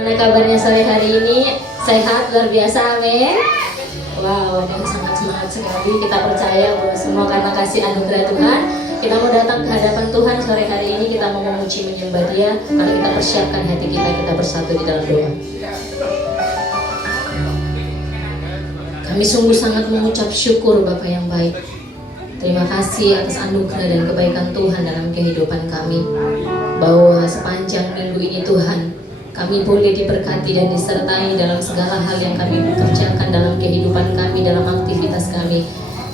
Mana kabarnya sore hari ini? Sehat, luar biasa, amin. Wow, dan sangat semangat sekali. Kita percaya bahwa semua karena kasih anugerah Tuhan. Kita mau datang ke hadapan Tuhan sore hari ini. Kita mau memuji menyembah Dia. Mari kita persiapkan hati kita. Kita bersatu di dalam doa. Kami sungguh sangat mengucap syukur Bapa yang baik. Terima kasih atas anugerah dan kebaikan Tuhan dalam kehidupan kami. Bahwa sepanjang minggu ini Tuhan, kami boleh diberkati dan disertai dalam segala hal yang kami kerjakan dalam kehidupan kami, dalam aktivitas kami.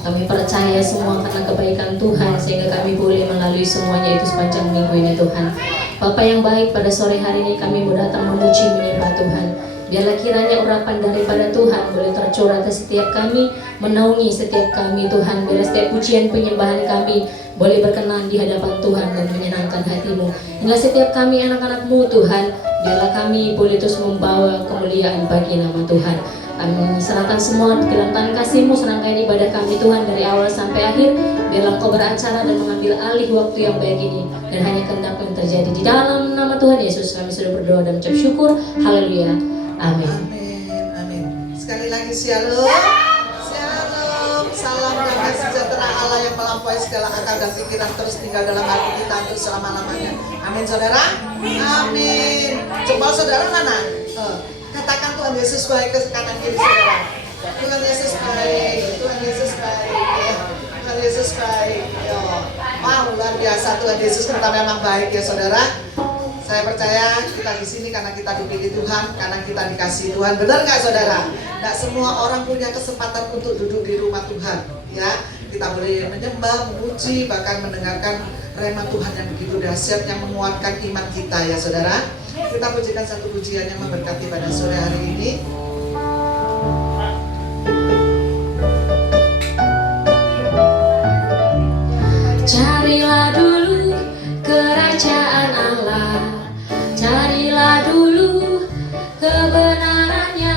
Kami percaya semua karena kebaikan Tuhan, sehingga kami boleh melalui semuanya itu sepanjang minggu ini Tuhan. Bapa yang baik, pada sore hari ini kami mau datang memuji menyembah Tuhan. Biarlah kiranya urapan daripada Tuhan boleh tercurah ke setiap kami, menaungi setiap kami Tuhan. Biarlah setiap pujian penyembahan kami boleh berkenan di hadapan Tuhan dan menyenangkan hati-Mu. Hingga setiap kami anak-anak-Mu Tuhan, biarlah kami boleh terus membawa kemuliaan bagi nama Tuhan. Kami serahkan semua ke dalam tangan kasih-Mu, serangkaian ibadah kami Tuhan dari awal sampai akhir. Biarlah Engkau beracara dan mengambil alih waktu yang baik ini, dan hanya kehendak-Mu yang terjadi. Di dalam nama Tuhan Yesus kami sudah berdoa dan ucap syukur. Haleluya. Amin. Amin. Amin. Sekali lagi shalom. Shalom. Salam damai sejahtera Allah yang melampaui segala akal dan pikiran terus tinggal dalam hati kita untuk selama-lamanya. Amin saudara. Amin. Coba saudara mana? Katakan Tuhan Yesus baik ke kanan kiri saudara. Tuhan Yesus baik. Tuhan Yesus baik. Ya. Tuhan Yesus baik. Yo. Wow, luar biasa Tuhan Yesus kita memang baik ya saudara. Saya percaya kita di sini karena kita dipilih Tuhan, karena kita dikasih Tuhan. Benar nggak saudara? Nggak semua orang punya kesempatan untuk duduk di rumah Tuhan. Ya, kita boleh menyembah, memuji, bahkan mendengarkan rema Tuhan yang begitu dahsyat yang menguatkan iman kita ya saudara. Kita pujikan satu pujian yang memberkati pada sore hari ini. Carilah dulu kerajaan Allah, carilah dulu kebenarannya,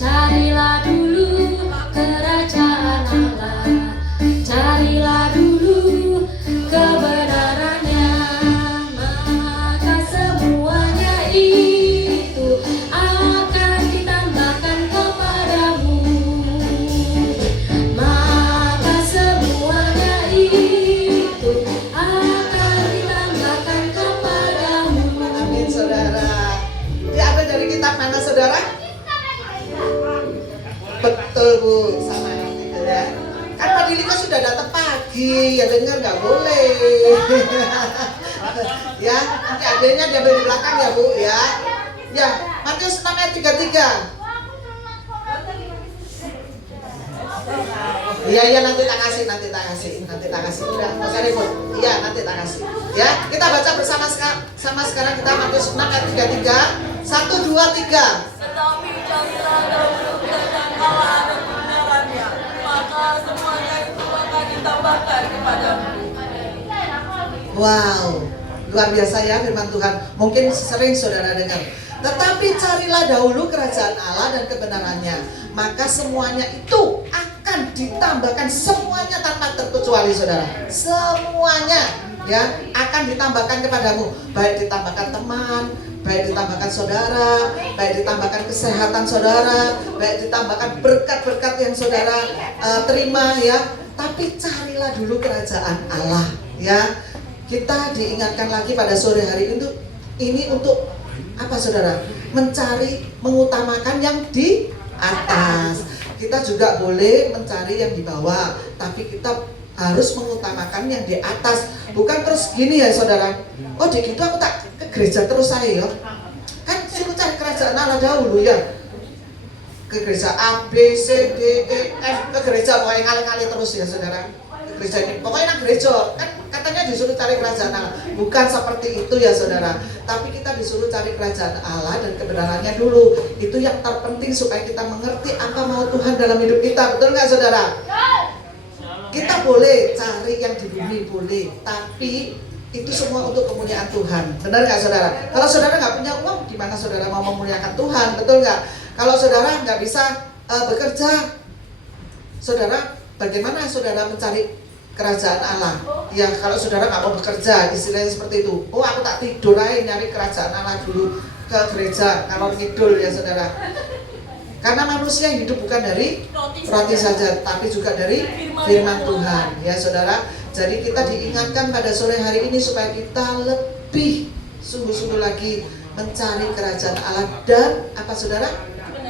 carilah dulu kerajaan Allah, carilah dulu kebenarannya, maka semuanya itu akan ditambahkan kepadamu, maka semuanya itu akan ditambahkan kepadamu. Amin saudara. Diambil dari kitab mana saudara? Betul Bu, sama artikel ya. Kan Pak Dilika sudah datang pagi, ya dengar nggak boleh. Ya, nanti adanya diambil di belakang ya Bu ya. Ya, Matius 6 ayat 33. Iya nanti tak kasih. Udah, nggak usah ribut. Iya nanti tak kasih. Ya, kita baca bersama sekarang kita Matius 6 ayat 33. 1, 2, 3. Tetapi carilah dahulu kerajaan Allah dan kebenarannya, maka semuanya itu akan ditambahkan kepadamu. Wow, luar biasa ya firman Tuhan. Mungkin sering saudara dengar. Tetapi carilah dahulu kerajaan Allah dan kebenarannya, maka semuanya itu akan ditambahkan, semuanya tanpa terkecuali saudara. Semuanya ya akan ditambahkan kepadamu, baik ditambahkan teman, baik ditambahkan saudara, baik ditambahkan kesehatan saudara, baik ditambahkan berkat-berkat yang saudara terima ya. Tapi carilah dulu kerajaan Allah ya. Kita diingatkan lagi pada sore hari ini untuk apa saudara? Mencari, mengutamakan yang di atas. Kita juga boleh mencari yang di bawah, tapi kita harus mengutamakan yang di atas. Bukan terus gini ya saudara, oh di gitu aku tak ke gereja terus saya ya. Kan suruh cari kerajaan Allah dahulu ya. Ke gereja A, B, C, D, E, F, ke gereja pokoknya kali-kali terus ya saudara. Ke gereja ini, pokoknya nak gereja kan katanya disuruh cari kerajaan Allah. Bukan seperti itu ya saudara. Tapi kita disuruh cari kerajaan Allah dan kebenarannya dulu. Itu yang terpenting supaya kita mengerti apa mau Tuhan dalam hidup kita. Betul nggak saudara? Kita boleh cari yang di bumi boleh, tapi itu semua untuk kemuliaan Tuhan. Benar nggak saudara? Kalau saudara nggak punya uang, gimana saudara mau memuliakan Tuhan? Betul nggak? Kalau saudara nggak bisa bekerja, saudara bagaimana saudara mencari kerajaan Allah? Ya kalau saudara nggak mau bekerja, istilahnya seperti itu. Oh aku tak tidur aja nyari kerajaan Allah dulu. ke gereja kalau ngidul ya saudara. Karena manusia hidup bukan dari roti saja, tapi juga dari firman Tuhan ya saudara. Jadi kita diingatkan pada sore hari ini supaya kita lebih sungguh-sungguh lagi mencari kerajaan Allah dan apa saudara?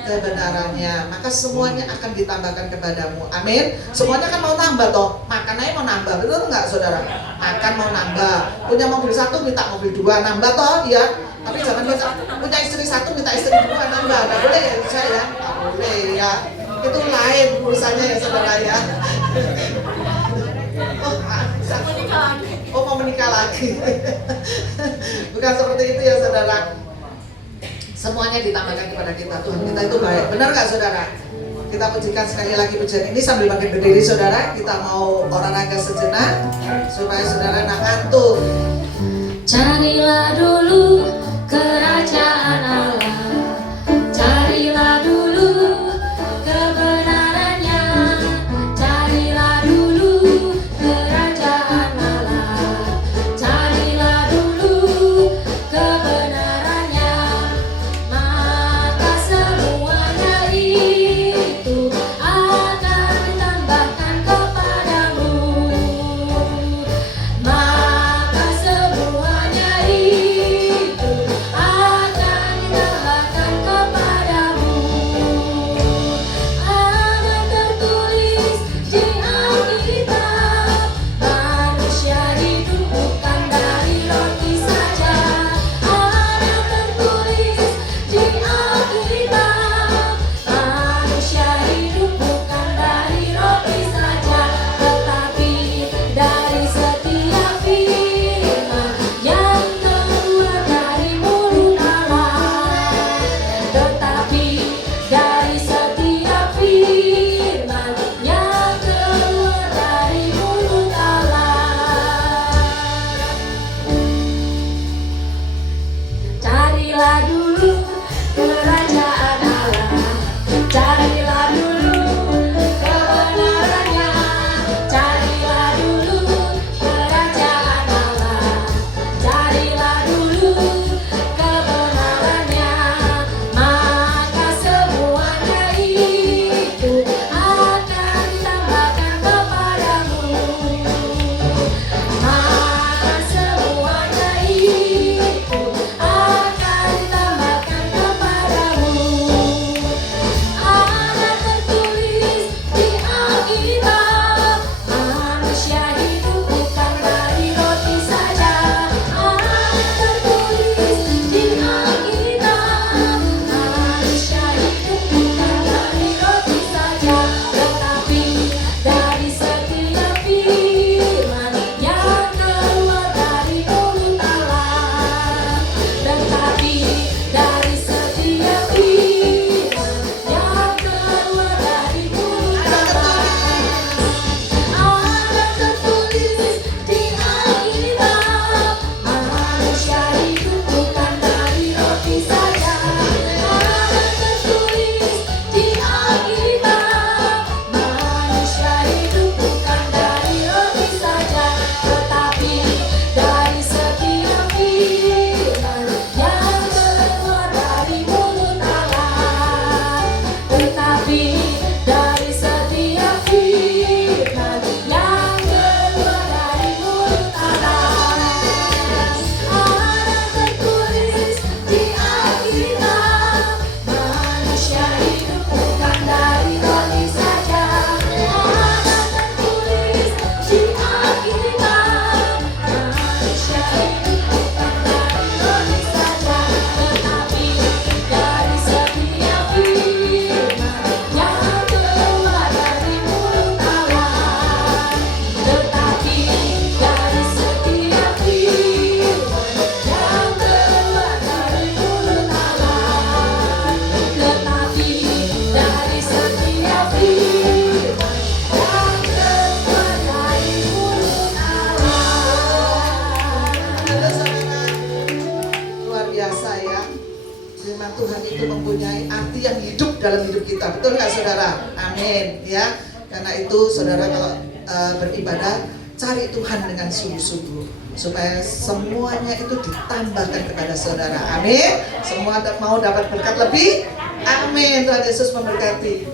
Kebenarannya. Maka semuanya akan ditambahkan kepadamu. Amin. Semuanya kan mau nambah toh. Makanannya mau nambah, betul nggak saudara? Makan mau nambah. Punya mobil satu minta mobil dua, nambah toh ya. Tapi jangan minta punya istri satu minta istri dua nambah. Nggak boleh ya saya. Nggak boleh ya. Itu lain urusannya ya saudara ya. Mau menikah lagi. Bukan seperti itu ya saudara. Semuanya ditambahkan kepada kita. Tuhan kita itu baik. Benar nggak saudara? Kita pujikan sekali lagi pujian ini sambil bangkit berdiri saudara. Kita mau olahraga sejenak supaya saudara nggak ngantuk. Carilah dulu kerajaan Allah, carilah dulu kebenarannya, carilah dulu kerajaan Allah, carilah dulu kebenarannya, maka semuanya itu akan ditambahkan kepadamu. Maka semuanya itu akan ditambahkan kepadamu. Ada tertulis di Alkitab, manusia hidup bukan dari roti saja. Ada tertulis di Alkitab, manusia hidup bukan dari roti saja, tetapi dari setiap firman yang keluar dari mulut Allah. Tetapi dari setiap firman yang keluar dari mulut Allah. Carilah dulu kerajaan Allah, carilah dulu kebenarannya, carilah dulu kerajaan Allah, carilah dulu kebenarannya, maka semuanya itu akan ditambahkan kepadamu. Maka semuanya itu akan ditambahkan kepadamu. Ada tertulis di Alkitab, manusia hidup bukan dari roti saja. Ada tertulis di Alkitab, manusia hidup bukan dari roti saja, tetapi dari setiap firman yang keluar dari mulut Allah. Tetapi dari setiap firman yang keluar dari mulut Allah. Ada tertulis di Alkitab, manusia hidup bukan dari roti saja. Ada tertulis di Alkitab, manusia hidup bukan dari roti saja, tetapi dari setiap firman yang keluar dari mulut Allah. Tetapi dari setiap firman yang keluar dari mulut Allah. Ada tertulis di Alkitab, manusia hidup bukan dari roti saja. Ada tertulis di Alkitab, manusia hidup bukan dari roti saja, tetapi dari setiap firman yang keluar dari mulut Allah. Tetapi dari setiap firman yang keluar dari mulut Allah. Tetapi dari setiap firman yang keluar dari mulut Allah. Halo saudara, luar biasa ya. Firman Tuhan itu mempunyai arti yang hidup dalam hidup kita, betul nggak saudara? Amin ya. Karena itu saudara kalau beribadah cari Tuhan dengan sungguh-sungguh supaya semuanya itu ditambahkan kepada saudara. Amin. Semua mau dapat berkat lebih. Amin. Tuhan Yesus memberkati.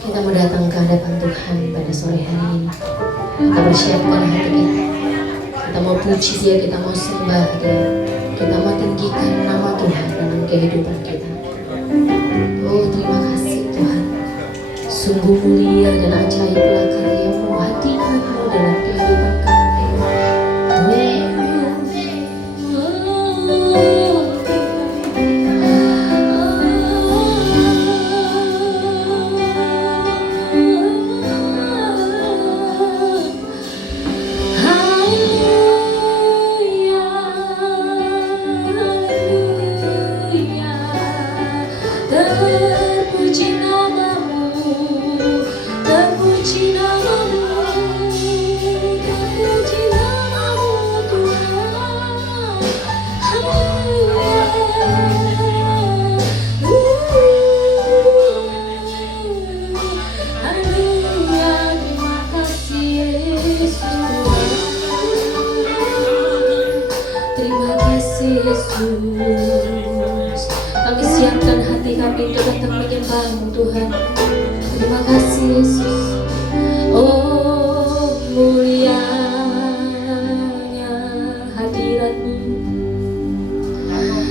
Kita mau datang ke hadapan Tuhan pada sore hari ini. Kita persiapkan hati kita. Kita mau puji Dia, kita mau sembah Dia. Kita mau tinggikan nama Tuhan dalam kehidupan kita. Oh, terima kasih Tuhan. Sungguh mulia dan ajaiblah karya-Mu, hadirat-Mu dalam kehidupan kami. Yesus, kami siapkan hati kami untuk datang menyembah-Mu Tuhan. Terima kasih Yesus. Oh, mulianya hadirat-Mu,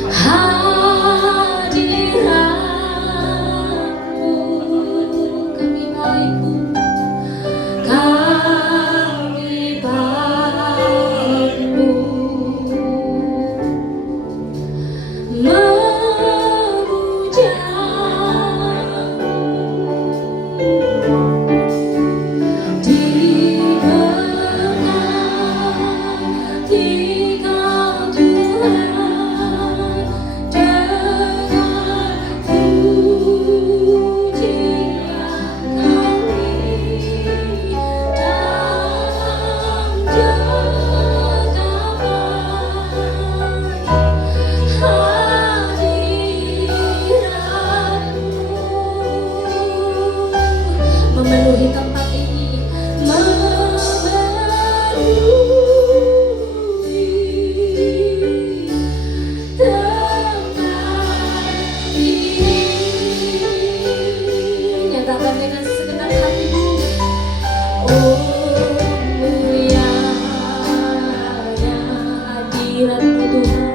hadirat-Mu, kami baik-Mu, kami baik-Mu. Memenuhi tempat ini, memenuhi tempat ini. Nyatakan dengan segenap hatimu. Oh, mulianya hadirat-Mu Tuhan.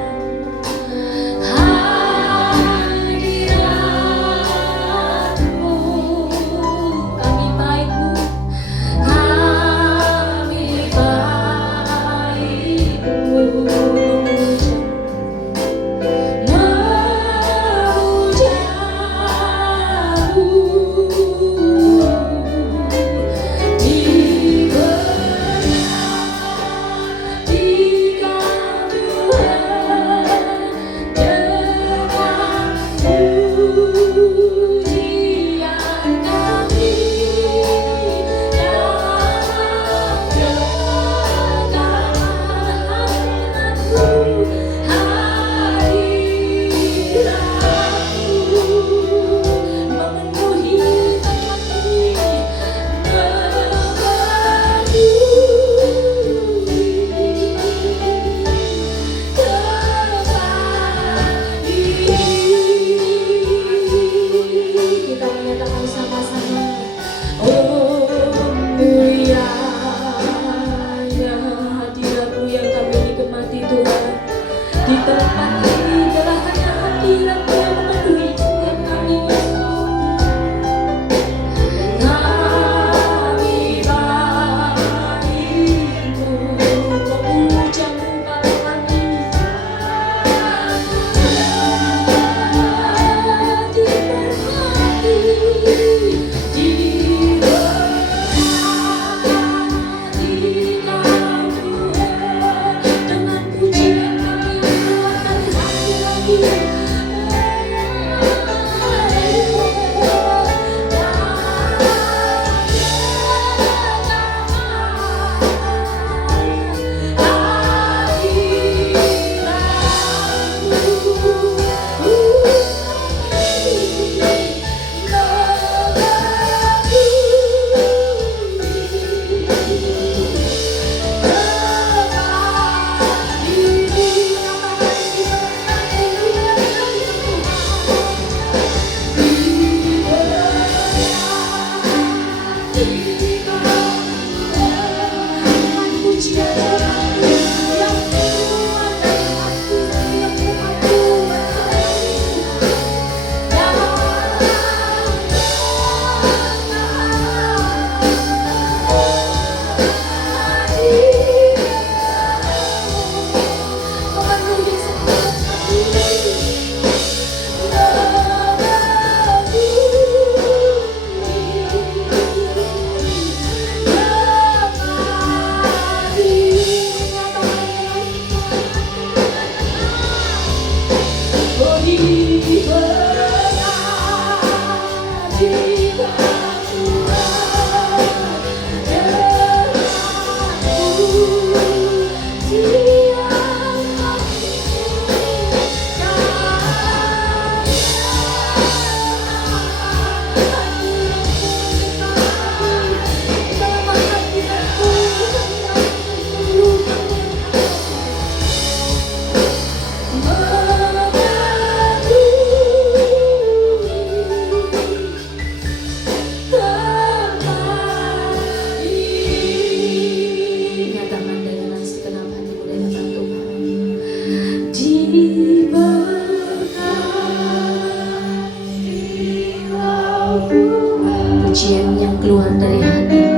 pujian yang keluar dari hati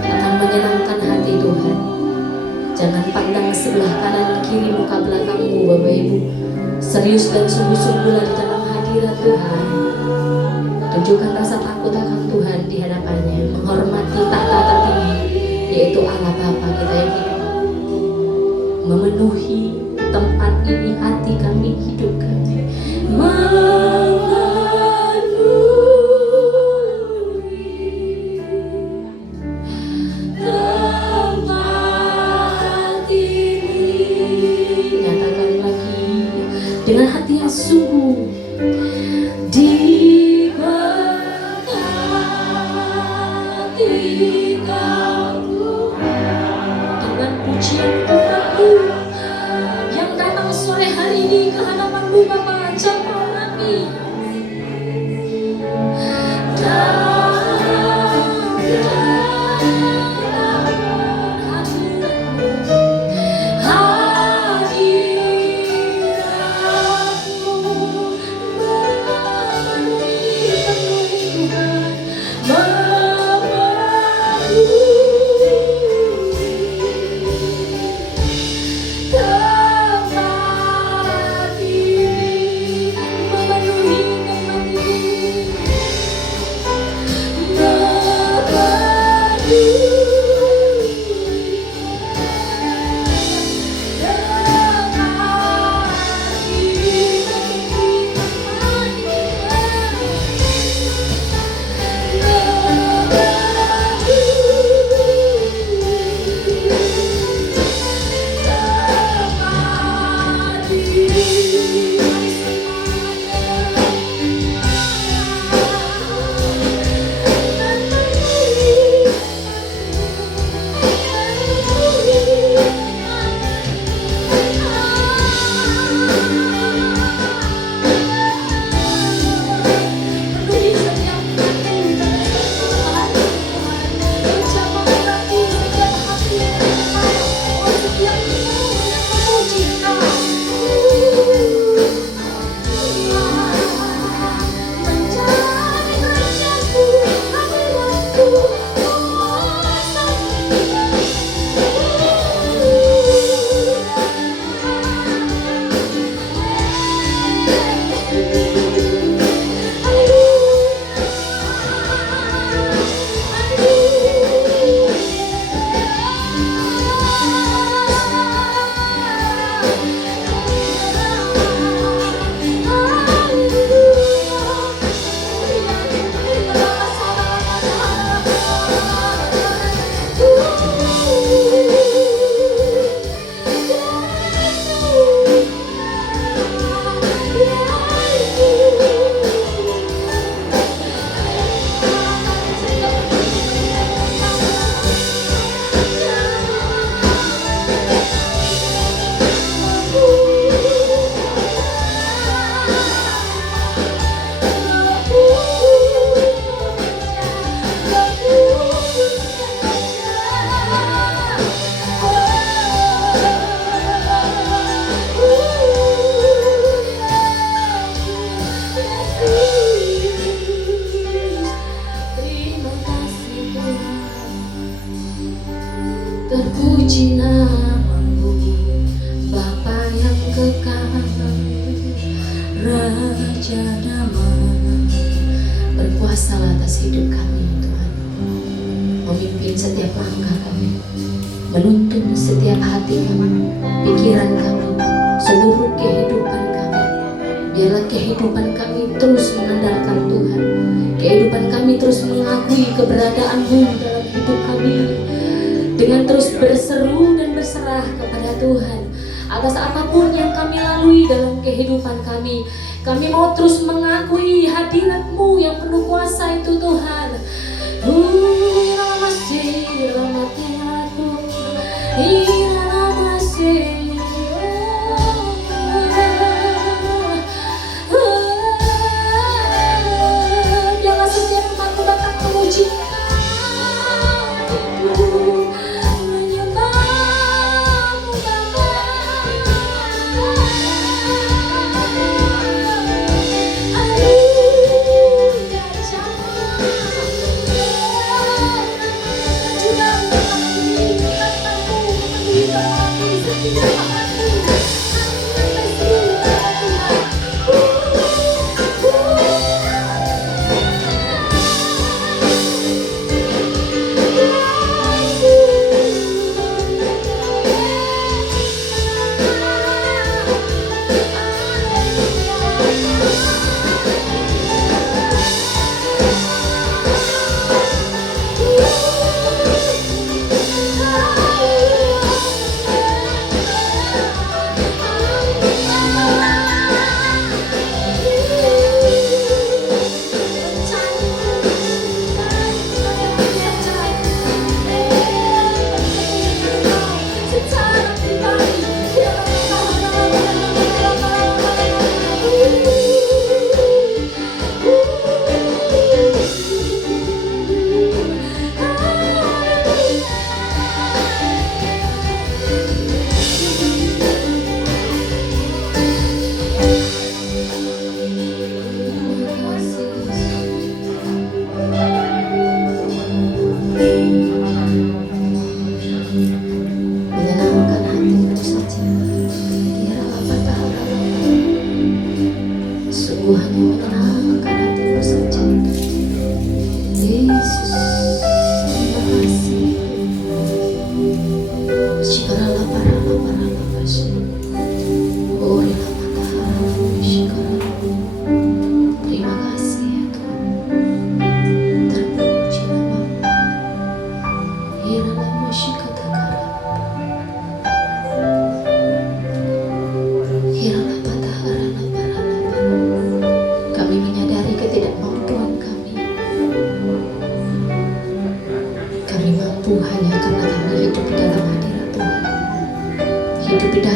akan menyenangkan hati Tuhan. Jangan pandang sebelah kanan kiri muka belakangmu Bapak Ibu. Serius dan sungguh-sungguhlah di dalam hadirat Tuhan. Tunjukkan rasa takut akan Tuhan di hadapannya, menghormati tahta tertinggi, yaitu Allah Bapa kita yang hidup. Memenuhi tempat ini hati kami, hidup kami. Nyatakan lagi dengan hati yang sungguh. Dengan pujian Tuhanku yang datang sore hari ini ke hadapanmu Bapa, jamaah kami. Terpuji namamu Bapa yang kekal, Raja damai, berkuasa atas hidup kami Tuhan. Memimpin setiap langkah kami, menuntun setiap hati kami, pikiran kami, seluruh kehidupan kami. Biarlah kehidupan kami terus mengandalkan Tuhan. Kehidupan kami terus mengakui keberadaan-Mu dalam hidup kami, dengan terus berseru dan berserah kepada Tuhan atas apapun yang kami lalui dalam kehidupan kami. Kami mau terus mengakui hadirat-Mu yang penuh kuasa itu Tuhan. Biarlah setiap umat-Mu datang memuji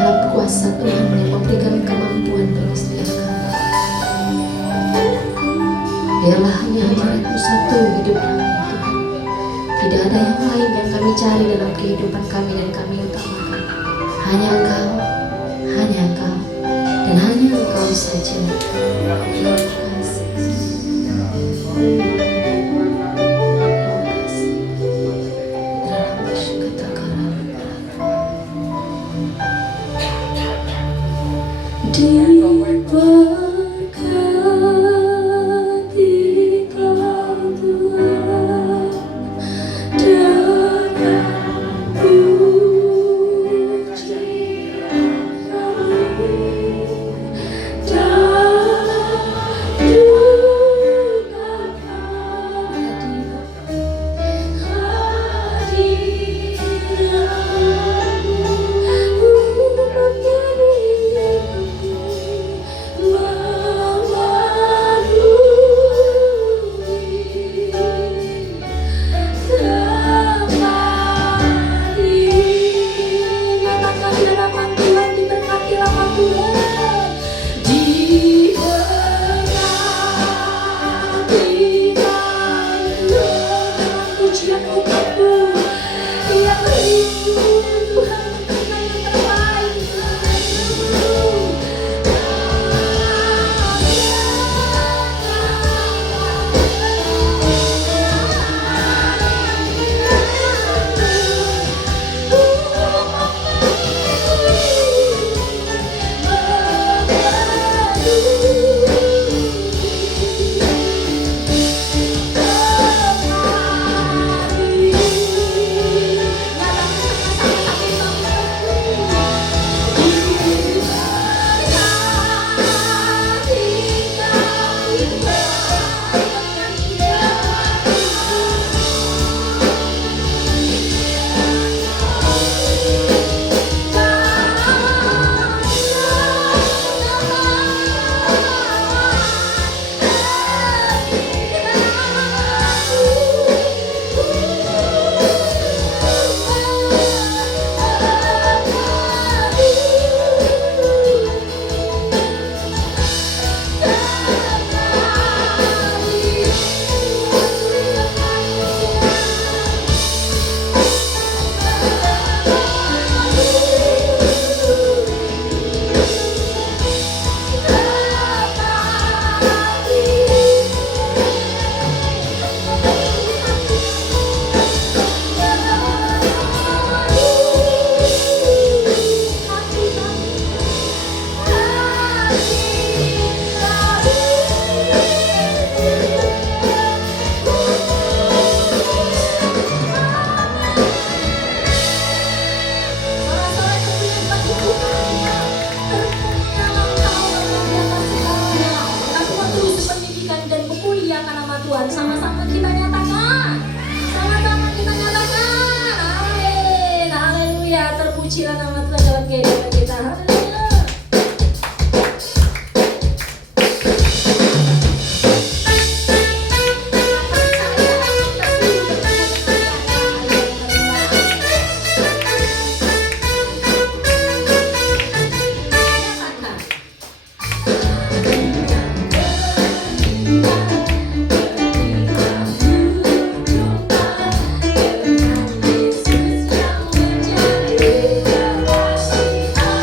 dalam kuasa Tuhan yang memberikan kemampuan bagi setiap kami. Biarlah hanya hadirat-Mu satu hidup kami Tuhan. Tidak ada yang lain yang kami cari dalam kehidupan kami dan kami utamakan. Hanya Engkau, dan hanya Engkau saja. Terima kasih. Terpujilah nama Tuhan dalam kehidupan kita. Haleluya. Yesus yang menjadi kasih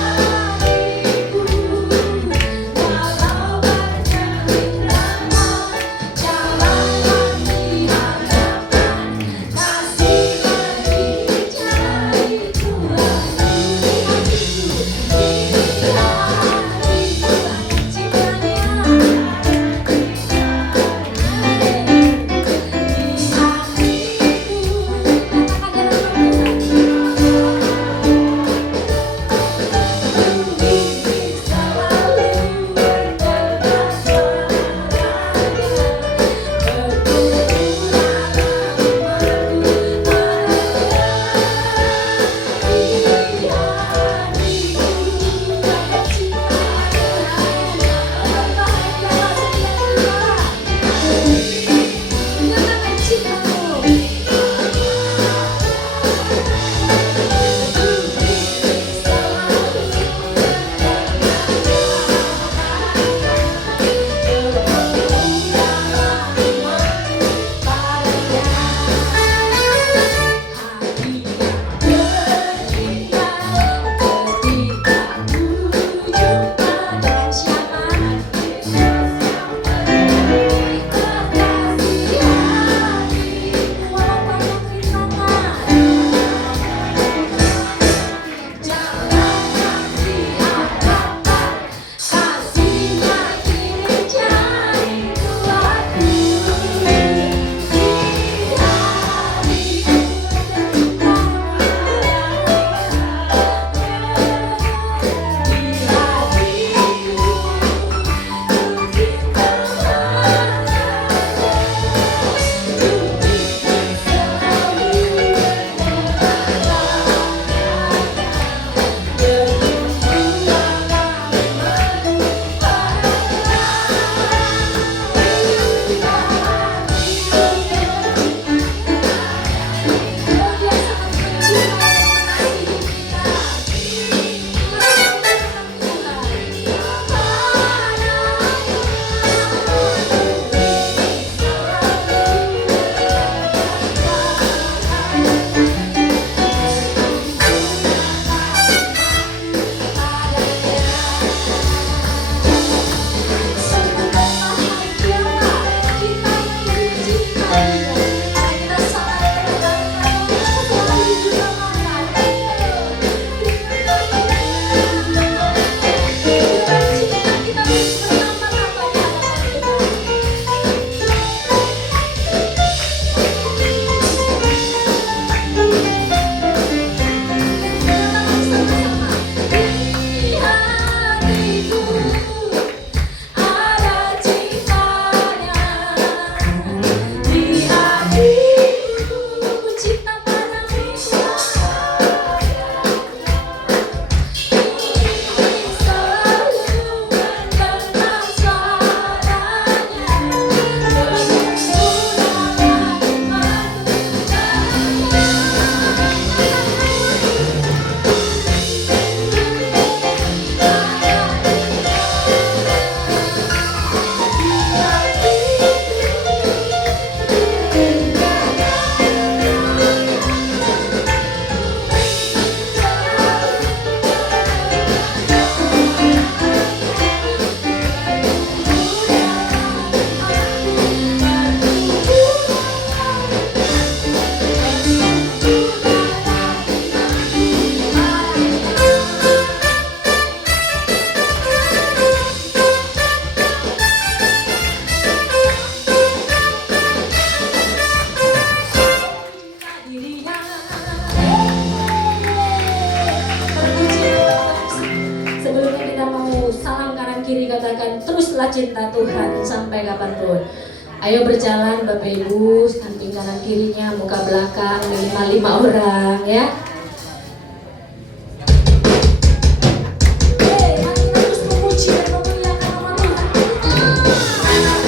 kapanpun. Ayo berjalan Bapak Ibu, samping kanan kirinya, muka belakang, minimal 5 orang ya. Mari terus memuji dan memuliakan nama Tuhan.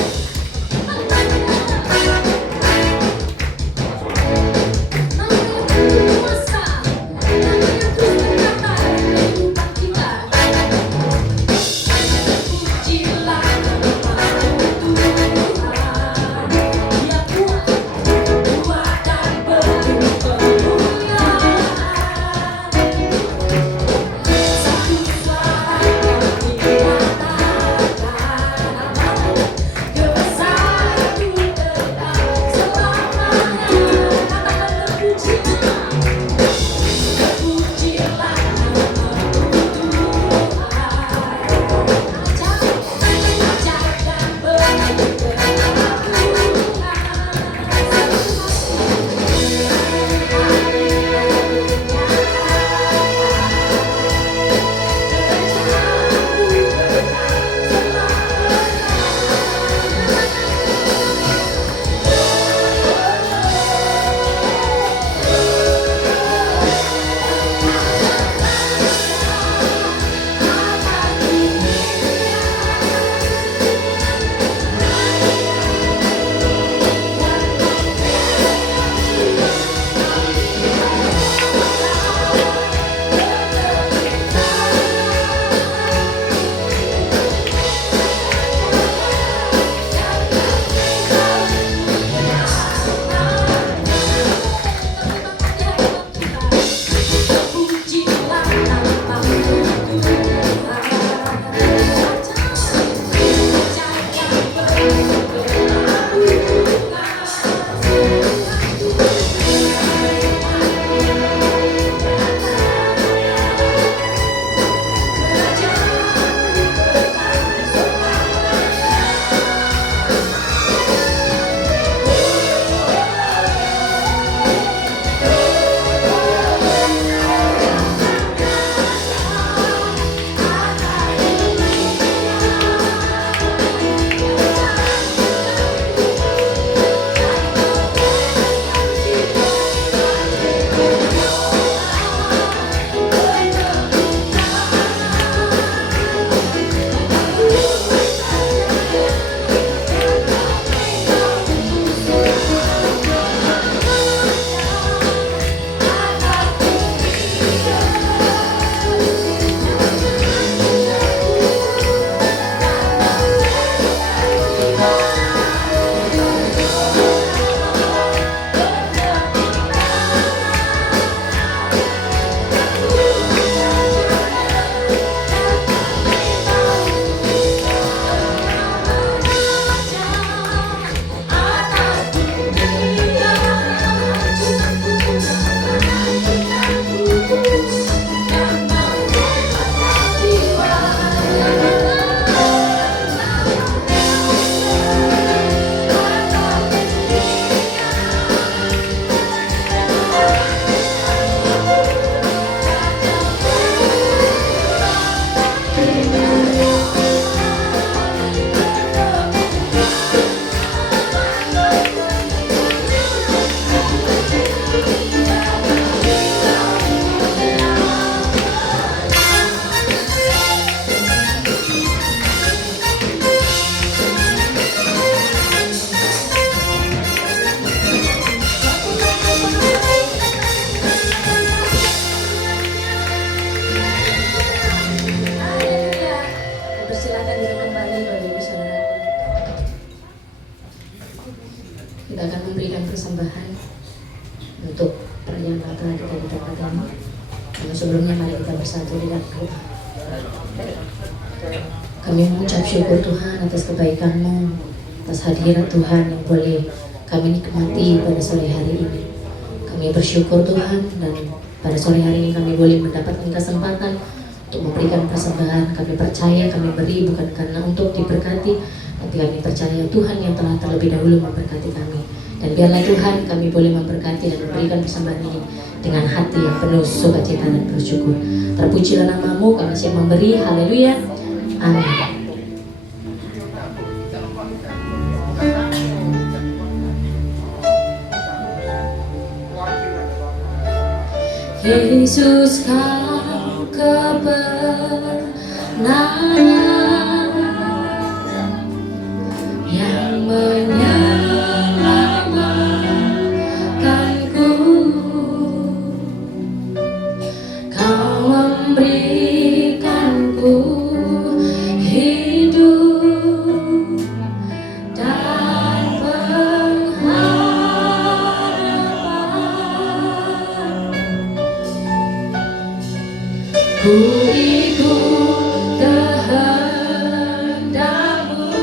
persembahan untuk perayaan Natal kita di tempat ini. Namun sebelumnya mari kita bersatu di dalam doa. Kami mengucap syukur Tuhan atas kebaikan-Mu, atas hadirat Tuhan yang boleh kami nikmati pada sore hari ini. Kami bersyukur Tuhan, dan pada sore hari ini kami boleh mendapatkan kesempatan untuk memberikan persembahan. Kami percaya kami beri bukan karena untuk diberkati, tapi kami percaya Tuhan yang telah terlebih dahulu memberkati kami. Dan biarlah Tuhan kami boleh memberkati dan memberikan persembahan ini dengan hati yang penuh sukacita dan bersyukur. Terpujilah nama-Mu, kami siap memberi. Haleluya. Amin. Yesus kau kebenaran yang menyelamatkanku. Kau memberikanku hidup dan pengharapan. Ku ikut kehendak-Mu,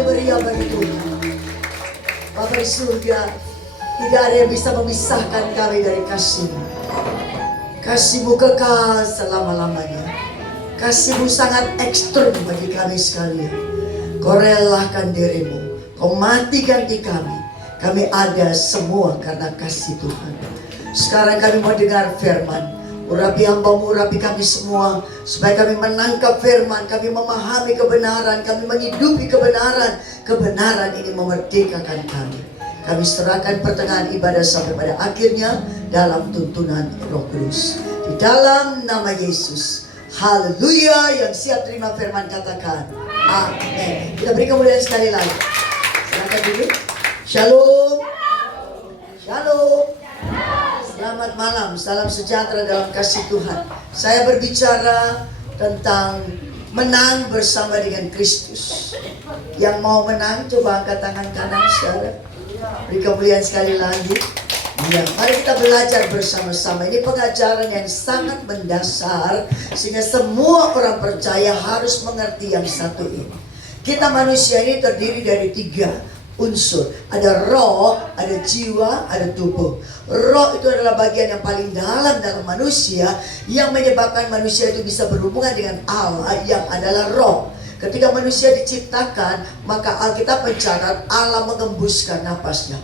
kembali meriah bagi Tuhan. Bapa di surga, tidak ada yang bisa memisahkan kami dari kasih-Mu. Kasih-Mu kekal selama-lamanya. Kasih-Mu sangat ekstrem bagi kami sekalian. Kau relakan diri-Mu, Kau mati ganti kami. Kami ada semua karena kasih Tuhan. Sekarang kami mau dengar firman. Urapi hamba-Mu, urapi kami semua, supaya kami menangkap firman, kami memahami kebenaran, kami menghidupi kebenaran. Kebenaran ini memerdekakan kami. Kami serahkan pertengahan ibadah sampai pada akhirnya dalam tuntunan Roh Kudus. Di dalam nama Yesus. Haleluya. Yang siap terima firman katakan amin. Kita beri kemuliaan sekali lagi. Silakan duduk. Shalom. Shalom. Selamat malam, salam sejahtera dalam kasih Tuhan. Saya berbicara tentang menang bersama dengan Kristus. Yang mau menang, coba angkat tangan kanan saudara. Beri kemuliaan sekali lagi. Ya, mari kita belajar bersama-sama. Ini pengajaran yang sangat mendasar, sehingga semua orang percaya harus mengerti yang satu ini. Kita manusia ini terdiri dari 3 unsur. Ada roh, ada jiwa, ada tubuh. Roh itu adalah bagian yang paling dalam manusia, yang menyebabkan manusia itu bisa berhubungan dengan Allah yang adalah roh. Ketika manusia diciptakan, maka Alkitab mencatat Allah mengembuskan napasnya.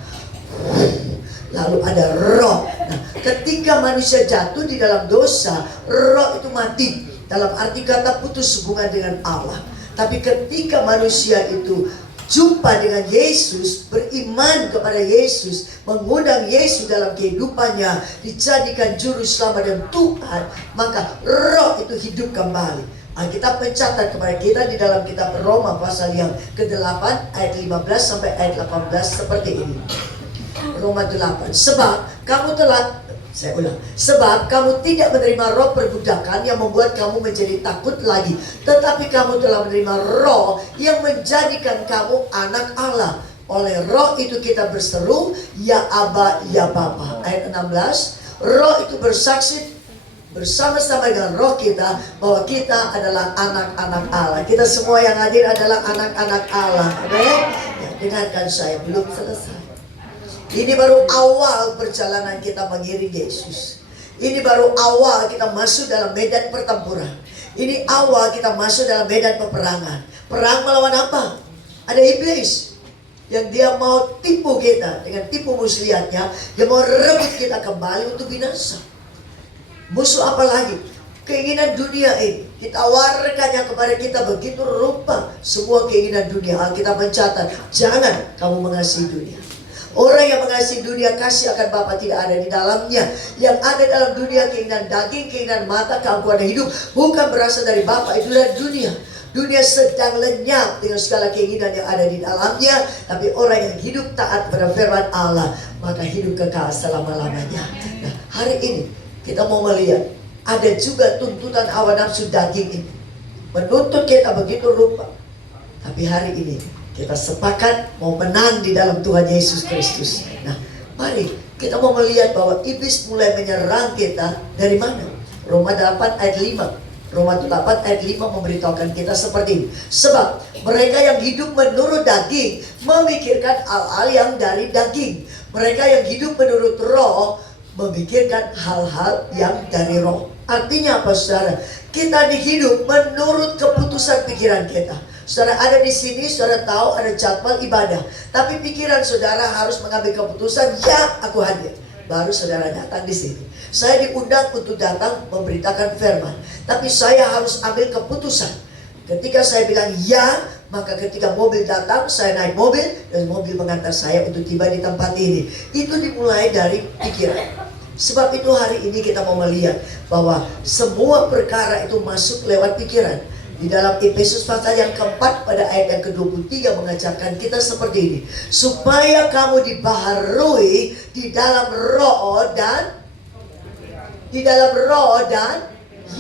Lalu ada roh. Nah, ketika manusia jatuh di dalam dosa, roh itu mati. Dalam arti kata putus hubungan dengan Allah. Tapi ketika manusia itu jumpa dengan Yesus, beriman kepada Yesus, mengundang Yesus dalam kehidupannya, dijadikan juru selamat dan Tuhan, maka roh itu hidup kembali. Alkitab mencatat kepada kita di dalam kitab Roma pasal yang ke-8 ayat 15 sampai ayat 18 seperti ini. Roma 8. Sebab kamu tidak menerima roh perbudakan yang membuat kamu menjadi takut lagi, tetapi kamu telah menerima roh yang menjadikan kamu anak Allah. Oleh roh itu kita berseru, ya Aba, ya Bapa. Ayat 16. Roh itu bersaksi bersama-sama dengan roh kita bahwa kita adalah anak-anak Allah. Kita semua yang hadir adalah anak-anak Allah. Amin. Ya, dengarkan saya, belum selesai. Ini baru awal perjalanan kita mengiring Yesus. Ini baru awal kita masuk dalam medan pertempuran. Ini awal kita masuk dalam medan peperangan. Perang melawan apa? Ada iblis yang dia mau tipu kita dengan tipu muslihatnya. Dia mau rebut kita kembali untuk binasa. Musuh apa lagi? Keinginan dunia ini ditawarkannya kepada kita begitu rupa. Semua keinginan dunia. Alkitab mencatat, jangan kamu mengasihi dunia. Orang yang mengasihi dunia, kasih akan Bapa tidak ada di dalamnya. Yang ada dalam dunia, keinginan daging, keinginan mata, keangkuhan hidup, bukan berasal dari Bapa, itu dari dunia. Dunia sedang lenyap dengan segala keinginan yang ada di dalamnya. Tapi orang yang hidup taat pada firman Allah, maka hidup kekal selama-lamanya. Nah, hari ini kita mau melihat ada juga tuntutan hawa nafsu daging ini menuntut kita begitu rupa. Tapi hari ini kita sepakat mau menang di dalam Tuhan Yesus Kristus. Nah, mari kita mau melihat bahwa iblis mulai menyerang kita dari mana? Roma 8 ayat 5. Roma 8 ayat 5 memberitahukan kita seperti ini. Sebab mereka yang hidup menurut daging memikirkan hal-hal yang dari daging. Mereka yang hidup menurut roh memikirkan hal-hal yang dari roh. Artinya apa, saudara? Kita dihidup menurut keputusan pikiran kita. Saudara ada di sini, saudara tahu ada jadwal ibadah. Tapi pikiran saudara harus mengambil keputusan, ya aku hadir. Baru saudara datang di sini. Saya diundang untuk datang memberitakan firman. Tapi saya harus ambil keputusan. Ketika saya bilang ya, maka ketika mobil datang, saya naik mobil. Dan mobil mengantar saya untuk tiba di tempat ini. Itu dimulai dari pikiran. Sebab itu hari ini kita mau melihat bahwa semua perkara itu masuk lewat pikiran. Di dalam Efesus pasal yang keempat pada ayat yang ke-23 mengajarkan kita seperti ini. Supaya kamu dibaharui di dalam roh dan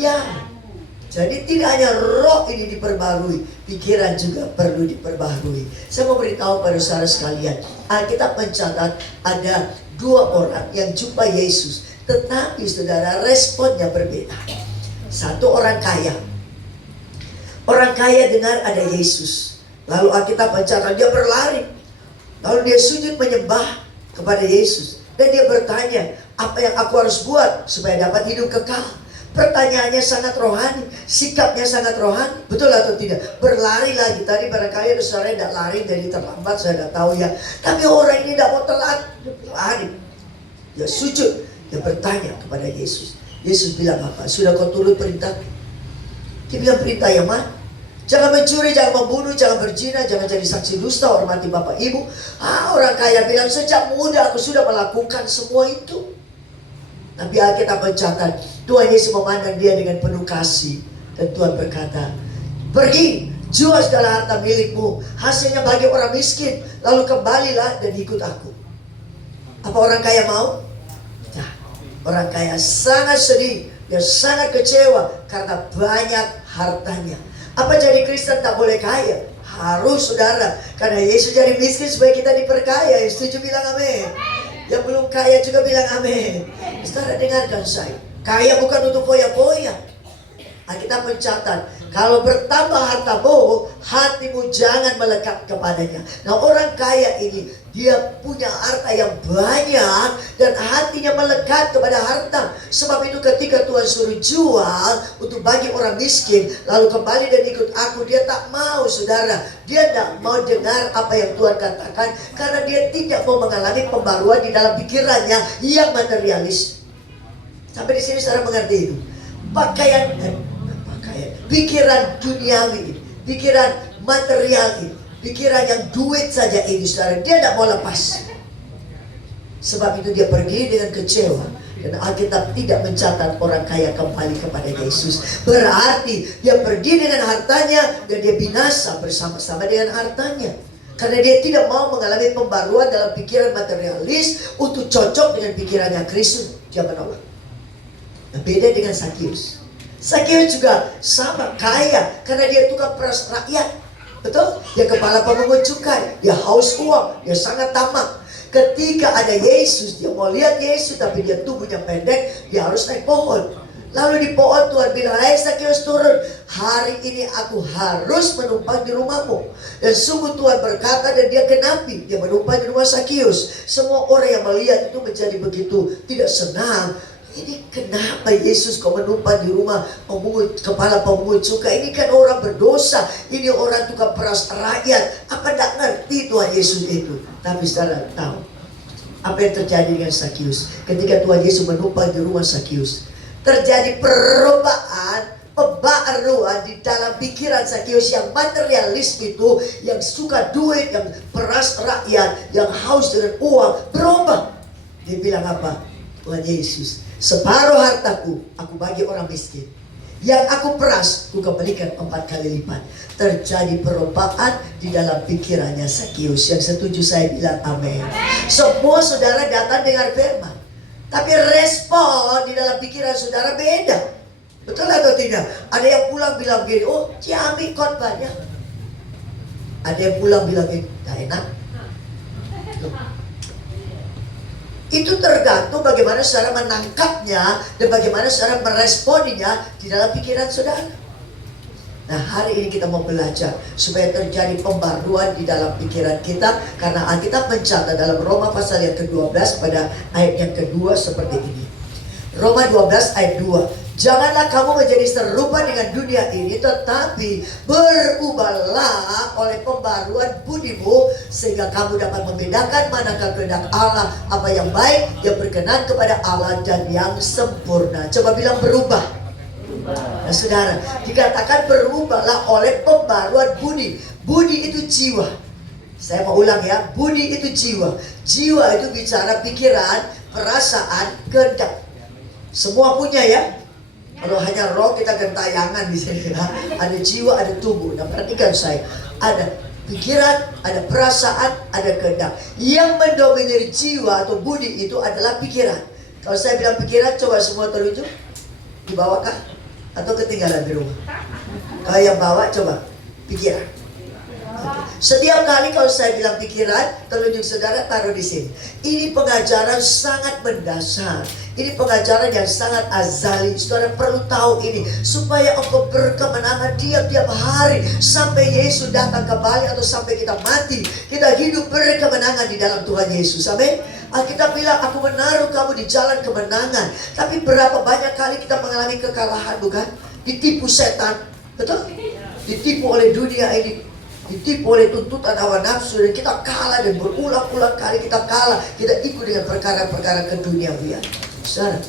ya. Jadi tidak hanya roh ini diperbarui, pikiran juga perlu diperbarui. Saya mau beritahu pada saudara sekalian, Alkitab mencatat ada 2 orang yang jumpa Yesus, tetapi saudara responnya berbeda. Satu orang kaya. Orang kaya dengar ada Yesus. Lalu Alkitab mencatat dia berlari. Lalu dia sujud menyembah kepada Yesus. Dan dia bertanya, apa yang aku harus buat supaya dapat hidup kekal? Pertanyaannya sangat rohani, sikapnya sangat rohani. Betul atau tidak? Berlari lagi. Tadi barangkali ada saudara yang tidak lari jadi terlambat, saya tidak tahu ya. Tapi orang ini tidak mau telat, dia berlari. Dia sujud, dia bertanya kepada Yesus. Yesus bilang apa? Sudah kau turut perintah? Dia bilang perintah yang mana? Jangan mencuri, jangan membunuh, jangan berzina, jangan jadi saksi dusta, hormati bapak ibu. Orang kaya bilang sejak muda aku sudah melakukan semua itu. Tapi Alkitab mencatat Tuhan Yesus memandang dia dengan penuh kasih. Dan Tuhan berkata, pergi, jual segala harta milikmu, hasilnya bagi orang miskin, lalu kembalilah dan ikut aku. Apa orang kaya mau? Nah, orang kaya sangat sedih, dia sangat kecewa karena banyak hartanya. Apa jadi Kristen tak boleh kaya? Harus, saudara. Karena Yesus jadi miskin supaya kita diperkaya. Yang setuju bilang amin. Yang belum kaya juga bilang amin. Saudara dengarkan saya. Kaya bukan untuk foya-foya. Alkitab mencatat, kalau bertambah hartamu, hatimu jangan melekat kepadanya. Nah, orang kaya ini, dia punya harta yang banyak dan hatinya melekat kepada harta. Sebab itu ketika Tuhan suruh jual untuk bagi orang miskin, lalu kembali dan ikut aku, dia tak mau, saudara. Dia tak mau dengar apa yang Tuhan katakan, karena dia tidak mau mengalami pembaruan di dalam pikirannya yang materialis. Sampai di sini saudara mengerti itu. Pikiran duniawi, pikiran material ini, pikiran yang duit saja ini, saudara, dia tidak mau lepas. Sebab itu dia pergi dengan kecewa. Dan Alkitab tidak mencatat orang kaya kembali kepada Yesus. Berarti dia pergi dengan hartanya dan dia binasa bersama-sama dengan hartanya. Karena dia tidak mau mengalami pembaruan dalam pikiran materialis untuk cocok dengan pikirannya Kristus. Dia menolak. Nah, beda dengan Sakius. Sakius juga sama, kaya karena dia tukang peras rakyat. Betul? Dia kepala pemungut cukai, dia haus uang, dia sangat tamak. Ketika ada Yesus, dia mau lihat Yesus tapi dia tubuhnya pendek, dia harus naik pohon. Lalu di pohon Tuhan bilang, "Hai Sakius, turun. Hari ini aku harus menumpang di rumahmu." Dan sungguh Tuhan berkata dan dia genapi, dia menumpang di rumah Sakius. Semua orang yang melihat itu menjadi begitu tidak senang. Ini kenapa Yesus kau menumpang di rumah kepala pemungut cukai? Ini kan orang berdosa. Ini orang tukang peras rakyat. Apa tak ngerti Tuhan Yesus itu? Tapi saudara tahu apa yang terjadi dengan Sakius ketika Tuhan Yesus menumpang di rumah Sakius? Terjadi perubahan, pembaruan di dalam pikiran Sakius yang materialis itu, yang suka duit, yang peras rakyat, yang haus dengan uang, berubah. Dia bilang apa? Tuhan Yesus, separuh hartaku aku bagi orang miskin, yang aku peras aku kembalikan 4 kali lipat. Terjadi perubahan di dalam pikirannya Sakius. Yang setuju saya bilang amin. Semua saudara datang dengar firman, tapi respon di dalam pikiran saudara beda. Betul atau tidak? Ada yang pulang bilang gini, oh Ciami khotbahnya. Ada yang pulang bilang gini, gak enak. Itu tergantung bagaimana saudara menangkapnya dan bagaimana saudara meresponinya di dalam pikiran saudara. Nah, hari ini kita mau belajar supaya terjadi pembaruan di dalam pikiran kita, karena Alkitab mencatat dalam Roma pasal yang ke-12 pada ayat yang kedua seperti ini. Roma 12 ayat 2. Janganlah kamu menjadi serupa dengan dunia ini, tetapi berubahlah oleh pembaruan budimu, sehingga kamu dapat membedakan manakah kehendak Allah, apa yang baik, yang berkenan kepada Allah, dan yang sempurna. Coba bilang berubah. Nah saudara, dikatakan berubahlah oleh pembaruan budi. Budi itu jiwa. Saya mau ulang ya, budi itu jiwa. Jiwa itu bicara pikiran, perasaan, kehendak. Semua punya ya. Kalau hanya roh kita gentayangan di sini ya. Ada jiwa, ada tubuh. Nah perhatikan saya, ada pikiran, ada perasaan, ada kehendak. Yang mendominir jiwa atau budi itu adalah pikiran. Kalau saya bilang pikiran, coba semua terwujud. Dibawakah? Atau ketinggalan di rumah? Kalau yang bawa coba pikiran. Setiap kali kalau saya bilang pikiran, telunjuk saudara taruh di sini. Ini pengajaran sangat mendasar. Ini pengajaran yang sangat azali. Saudara perlu tahu ini supaya engkau berkemenangan tiap-tiap hari sampai Yesus datang kembali atau sampai kita mati. Kita hidup berkemenangan di dalam Tuhan Yesus. Amin. Alkitab bilang, aku menaruh kamu di jalan kemenangan. Tapi berapa banyak kali kita mengalami kekalahan, bukan? Ditipu setan, betul? Ditipu oleh dunia ini, ditipu oleh tuntutan hawa nafsu, dan kita kalah, dan berulang-ulang kali kita kalah. Kita ikut dengan perkara-perkara keduniawian. Saudara,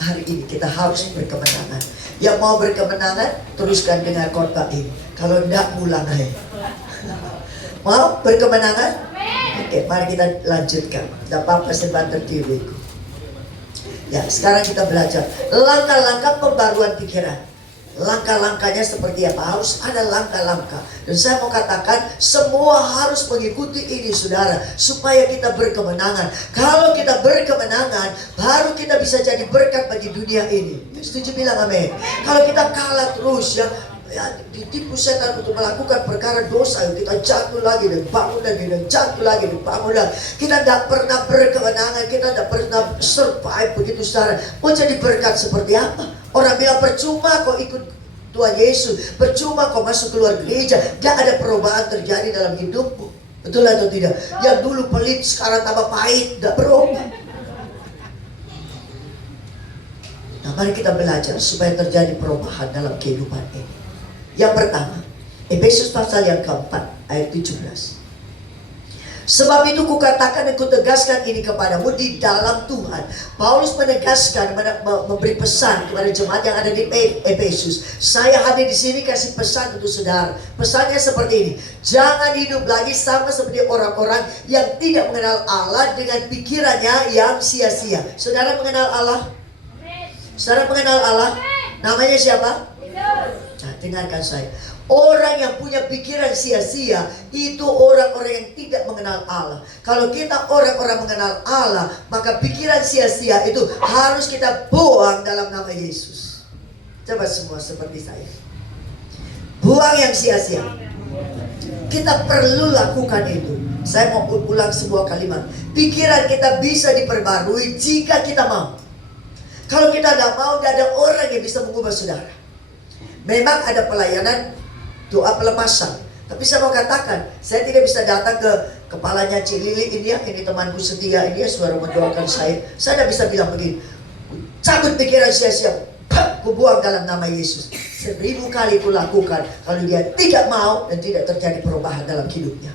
hari ini kita harus berkemenangan. Yang mau berkemenangan, teruskan dengan khotbah ini. Kalau enggak, pulang aja. Mau berkemenangan? Oke, mari kita lanjutkan. Tidak apa-apa, sebentar TV-ku. Ya, sekarang kita belajar langkah-langkah pembaruan pikiran. Langkah-langkahnya seperti apa? Harus ada langkah-langkah. Dan saya mau katakan, semua harus mengikuti ini, saudara, supaya kita berkemenangan. Kalau kita berkemenangan, baru kita bisa jadi berkat bagi dunia ini. Setuju bilang amin. Kalau kita kalah terus, ya ditipu setan untuk melakukan perkara dosa, kita jatuh lagi dan bangun lagi dan jatuh lagi dan bangun lagi. Kita tidak pernah berkemenangan, kita tidak pernah survive begitu, saudara. Mau jadi berkat seperti apa? Orang bilang percuma kau ikut Tuhan Yesus, percuma kau masuk keluar gereja, tidak ada perubahan terjadi dalam hidupmu. Betul atau tidak? Yang dulu pelit sekarang tambah pahit, tidak berubah. Nah, mari kita belajar supaya terjadi perubahan dalam kehidupan ini. Yang pertama, Efesus pasal yang keempat ayat 17. Sebab itu kukatakan dan kutegaskan ini kepadamu di dalam Tuhan. Paulus menegaskan, memberi pesan kepada jemaat yang ada di Efesus. Saya hadir di sini kasih pesan untuk saudara. Pesannya seperti ini: jangan hidup lagi sama seperti orang-orang yang tidak mengenal Allah dengan pikirannya yang sia-sia. Saudara mengenal Allah? Saudara mengenal Allah? Namanya siapa? Nah, dengarkan saya. Orang yang punya pikiran sia-sia itu orang-orang yang tidak mengenal Allah. Kalau kita orang-orang mengenal Allah, maka pikiran sia-sia itu harus kita buang dalam nama Yesus. Coba semua seperti saya. Buang yang sia-sia. Kita perlu lakukan itu. Saya mau ulang sebuah kalimat. Pikiran kita bisa diperbarui jika kita mau. Kalau kita tidak mau, tidak ada orang yang bisa mengubah saudara. Memang ada pelayanan doa pelepasan, tapi saya mau katakan, saya tidak bisa datang ke kepalanya Cik Lili ini temanku setia ini, suara mendoakan saya tidak bisa bilang begini, cabut pikiran sia-sia, ku buang dalam nama Yesus. 1000 kali ku lakukan, kalau dia tidak mau dan tidak terjadi perubahan dalam hidupnya.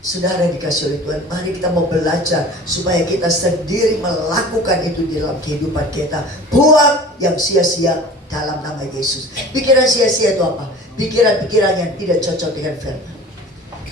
Saudara dikasih oleh Tuhan, mari kita mau belajar supaya kita sendiri melakukan itu di dalam kehidupan kita. Buang yang sia-sia dalam nama Yesus. Pikiran sia-sia itu apa? Pikiran-pikiran yang tidak cocok dengan firman.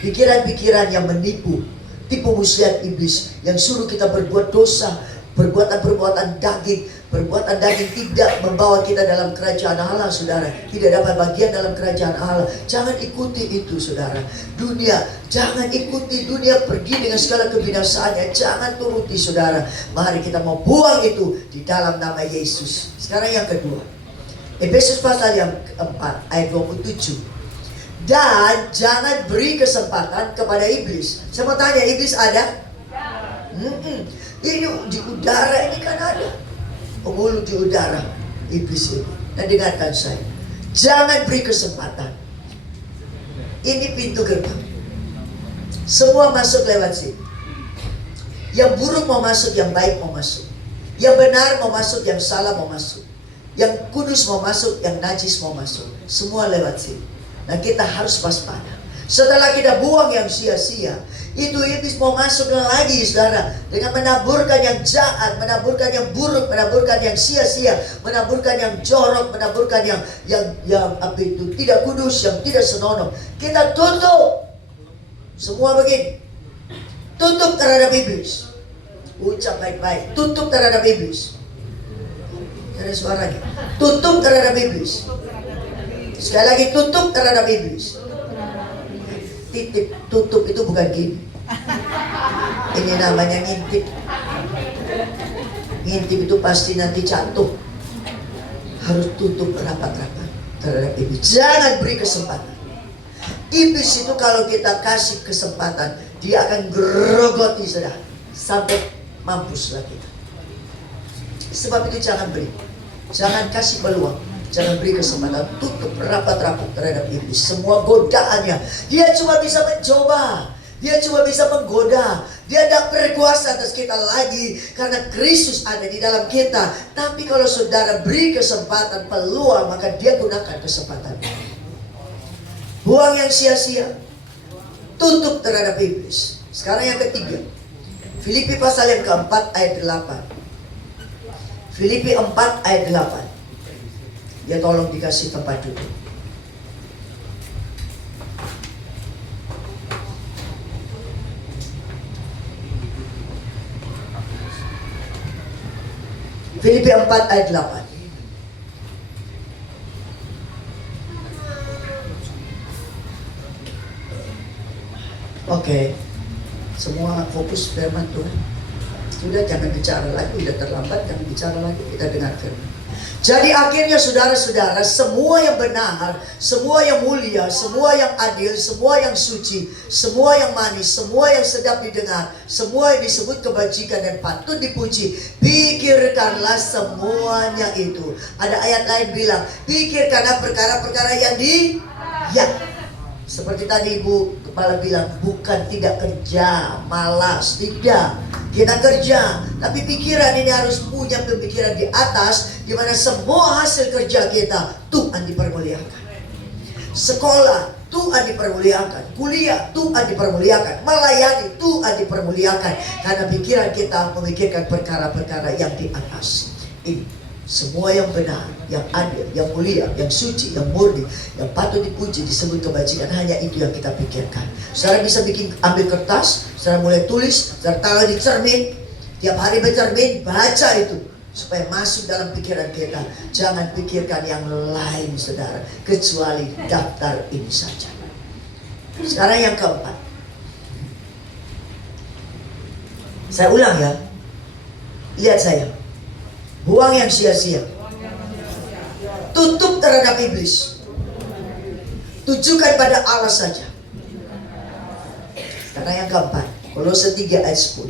Pikiran-pikiran yang menipu, tipu muslihat iblis, yang suruh kita berbuat dosa, perbuatan-perbuatan daging. Perbuatan daging tidak membawa kita dalam kerajaan Allah, saudara. Tidak dapat bagian dalam kerajaan Allah. Jangan ikuti itu, saudara. Dunia, jangan ikuti dunia pergi dengan segala kebinasaannya. Jangan turuti, saudara. Mari kita mau buang itu di dalam nama Yesus. Sekarang yang kedua, Efesus pasal yang keempat ayat 27. Dan jangan beri kesempatan kepada iblis. Saya mau tanya, iblis ada? Ini di udara ini kan ada. Mulut di udara iblis itu. Dan dengarkan saya, jangan beri kesempatan. Ini pintu gerbang. Semua masuk lewat sini. Yang buruk mau masuk, yang baik mau masuk. Yang benar mau masuk, yang salah mau masuk. Yang kudus mau masuk, yang najis mau masuk. Semua lewat sini. Nah, kita harus waspada. Setelah kita buang yang sia-sia, itu iblis mau masuk lagi, saudara, dengan menaburkan yang jahat, menaburkan yang buruk, menaburkan yang sia-sia, menaburkan yang jorok, menaburkan yang apa itu tidak kudus, yang tidak senonoh. Kita tutup semua begini. Tutup terhadap iblis. Ucap baik-baik. Tutup terhadap iblis. Ada suaranya. Tutup terhadap iblis. Sekali lagi, tutup terhadap iblis. Titip, tutup itu bukan gini. Ini namanya ngintip. Ngintip itu pasti nanti jatuh. Harus tutup rapat-rapat terhadap iblis. Jangan beri kesempatan. Iblis itu kalau kita kasih kesempatan, dia akan gerogoti saudara sampai mampus lagi. Sebab itu jangan beri, jangan kasih peluang, jangan beri kesempatan. Tutup rapat-rapat terhadap iblis. Semua godaannya, dia cuma bisa mencoba, dia cuma bisa menggoda. Dia tidak berkuasa atas kita lagi karena Kristus ada di dalam kita. Tapi kalau saudara beri kesempatan, peluang, maka dia gunakan kesempatan. Buang yang sia-sia, tutup terhadap iblis. Sekarang yang ketiga, Filipi pasal yang keempat ayat 8. Filipi 4 ayat 8. Ya tolong dikasih tempat duduk. Filipi 4 ayat 8. Oke, semua fokus firman Tuhan. Sudah, jangan bicara lagi, sudah terlambat, jangan bicara lagi, kita dengar firman. Jadi akhirnya saudara-saudara, semua yang benar, semua yang mulia, semua yang adil, semua yang suci, semua yang manis, semua yang sedap didengar, semua yang disebut kebajikan dan patut dipuji, pikirkanlah semuanya itu. Ada ayat lain bilang, pikirkanlah perkara-perkara yang seperti tadi Ibu Kepala bilang, bukan tidak kerja, malas, tidak. Kita kerja, tapi pikiran ini harus punya pemikiran di atas, di mana semua hasil kerja kita Tuhan dipermuliakan. Sekolah Tuhan dipermuliakan, kuliah Tuhan dipermuliakan, melayani Tuhan dipermuliakan, karena pikiran kita memikirkan perkara-perkara yang di atas. Ini semua yang benar, yang adil, yang mulia, yang suci, yang murni, yang patut dipuji, disebut kebajikan. Hanya itu yang kita pikirkan. Saudara bisa ambil kertas, saudara mulai tulis, saudara taruh di cermin. Tiap hari bercermin, baca itu supaya masuk dalam pikiran kita. Jangan pikirkan yang lain, saudara, kecuali daftar ini saja. Sekarang yang keempat. Saya ulang ya. Lihat saya. Buang yang sia-sia. Tutup terhadap iblis. Tujukan pada Allah saja. Karena yang keempat, Kolose 3 ayat 10.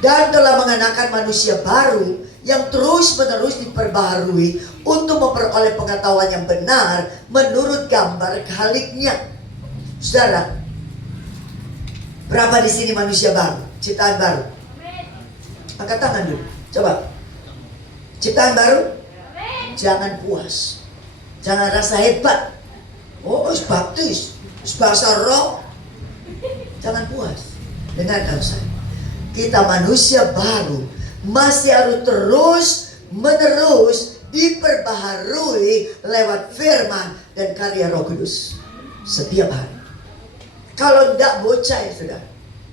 Dan telah mengenakan manusia baru yang terus-menerus diperbaharui untuk memperoleh pengetahuan yang benar menurut gambar khaliknya. Saudara, berapa di sini manusia baru, ciptaan baru? Angkat tangan dulu, coba. Ciptaan baru? Jangan puas, jangan rasa hebat. Oh, baptis, bahasa roh. Jangan puas. Dengarkan saya, kita manusia baru masih harus terus-menerus diperbaharui lewat firman dan karya Roh Kudus setiap hari. Kalau tidak bocah ya sudah,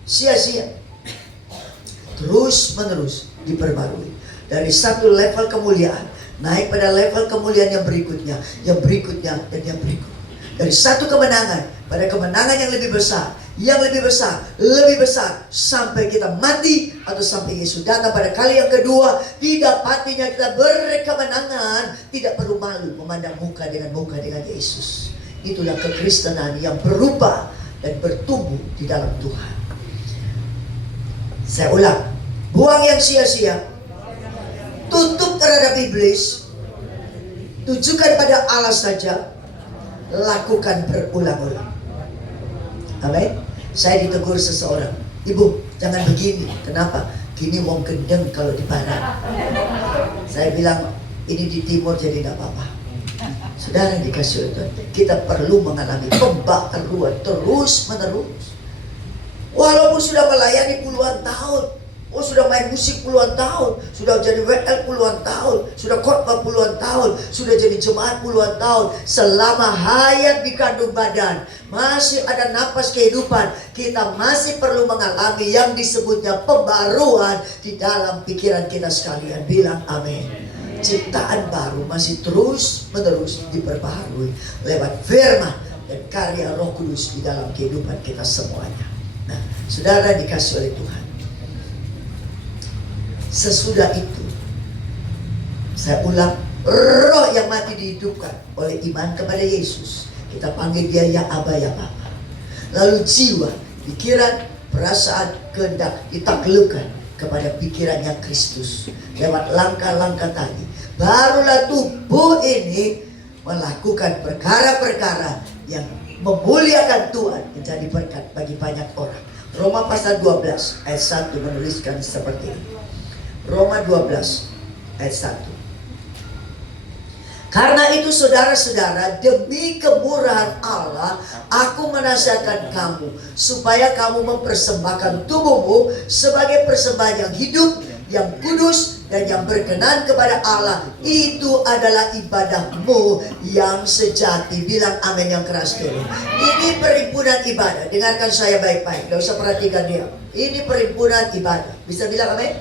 sia-sia. Terus-menerus diperbarui. Dari satu level kemuliaan naik pada level kemuliaan yang berikutnya, dan yang berikutnya. Dari satu kemenangan pada kemenangan yang lebih besar, lebih besar, sampai kita mati atau sampai Yesus datang pada kali yang kedua, didapatinya kita berkemenangan, tidak perlu malu memandang muka dengan Yesus. Itulah kekristenan yang berubah dan bertumbuh di dalam Tuhan. Saya ulang, buang yang sia-sia, tutup terhadap iblis, tujukan pada Allah saja, lakukan berulang-ulang. Amin. Saya ditegur seseorang, ibu jangan begini. Kenapa? Gini wong gendeng kalau di barat. Saya bilang ini di timur jadi tidak apa-apa. Saudara dikasih Tuhan, kita perlu mengalami pembaharuan terus-menerus. Walaupun sudah melayani puluhan tahun, sudah main musik puluhan tahun, sudah jadi WL puluhan tahun, sudah khotbah puluhan tahun, sudah jadi jemaat puluhan tahun, selama hayat di kandung badan, masih ada napas kehidupan, kita masih perlu mengalami yang disebutnya pembaruan di dalam pikiran kita sekalian. Bilang amin. Ciptaan baru masih terus-menerus diperbaharui lewat firman dan karya Roh Kudus di dalam kehidupan kita semuanya. Nah, saudara dikasih oleh Tuhan. Sesudah itu, saya ulang Roh yang mati dihidupkan oleh iman kepada Yesus. Kita panggil dia ya Aba ya Bapa. Lalu jiwa, pikiran, perasaan, kehendak ditaklukkan kepada pikirannya Kristus lewat langkah-langkah tadi. Barulah tubuh ini melakukan perkara-perkara yang memuliakan Tuhan, menjadi berkat bagi banyak orang. Roma pasal 12 ayat 1 menuliskan seperti ini. Roma 12 ayat 1. Karena itu saudara-saudara, demi kemurahan Allah, aku menasihatkan kamu supaya kamu mempersembahkan tubuhmu sebagai persembahan yang hidup, yang kudus, dan yang berkenan kepada Allah. Itu adalah ibadahmu yang sejati. Bilang amin yang keras dulu. Ini perhimpunan ibadah. Dengarkan saya baik-baik, gak usah perhatikan dia. Ini perhimpunan ibadah. Bisa bilang amin?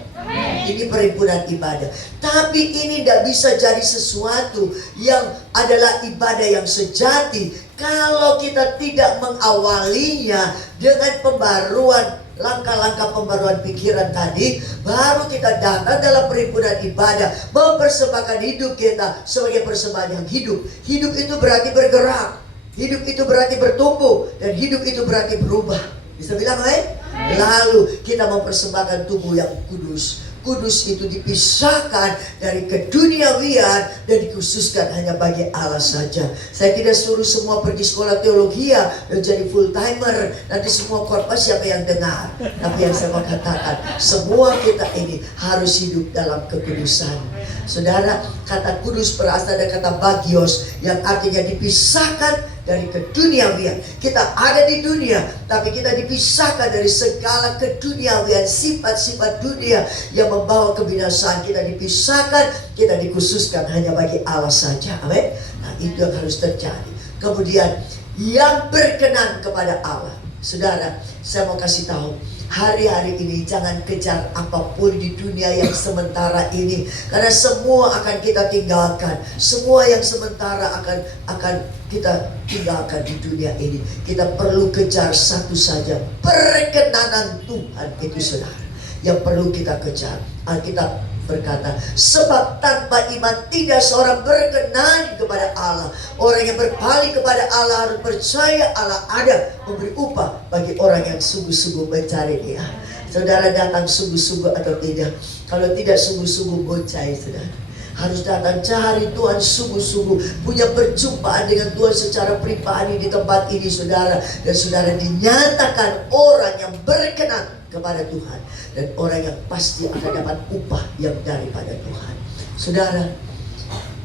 Ini perhimpunan ibadah. Tapi ini tidak bisa jadi sesuatu yang adalah ibadah yang sejati kalau kita tidak mengawalinya dengan pembaruan, langkah-langkah pembaruan pikiran tadi. Baru kita datang dalam perhimpunan ibadah, mempersembahkan hidup kita sebagai persembahan yang hidup. Hidup itu berarti bergerak, hidup itu berarti bertumbuh, dan hidup itu berarti berubah. Bisa bilang amin? Lalu kita mempersembahkan tubuh yang kudus. Kudus itu dipisahkan dari keduniawian dan dikhususkan hanya bagi Allah saja. Saya tidak suruh semua pergi sekolah teologi dan jadi full timer. Nanti semua khotbah siapa yang dengar. Tapi yang saya mau katakan, semua kita ini harus hidup dalam kekudusan. Saudara, kata kudus berasal dari kata bagios, yang artinya dipisahkan dari keduniawian. Kita ada di dunia, tapi kita dipisahkan dari segala keduniawian, sifat-sifat dunia yang membawa kebinasaan. Kita dipisahkan, kita dikhususkan hanya bagi Allah saja. Amin. Nah, itu yang harus terjadi. Kemudian yang berkenan kepada Allah. Saudara, saya mau kasih tahu, hari-hari ini jangan kejar apapun di dunia yang sementara ini, karena semua akan kita tinggalkan. Semua yang sementara akan kita tinggalkan di dunia ini. Kita perlu kejar satu saja, perkenanan Tuhan. Itu saudara yang perlu kita kejar. Alkitab berkata, sebab tanpa iman tidak seorang berkenan kepada Allah. Orang yang berpaling kepada Allah harus percaya Allah ada, memberi upah bagi orang yang sungguh-sungguh mencari Dia. Saudara datang sungguh-sungguh atau tidak? Kalau tidak sungguh-sungguh, bocai saudara. Harus datang cari Tuhan sungguh-sungguh, punya perjumpaan dengan Tuhan secara pribadi di tempat ini saudara. Dan saudara dinyatakan orang yang berkenan kepada Tuhan, dan orang yang pasti akan dapat upah yang daripada Tuhan. Saudara,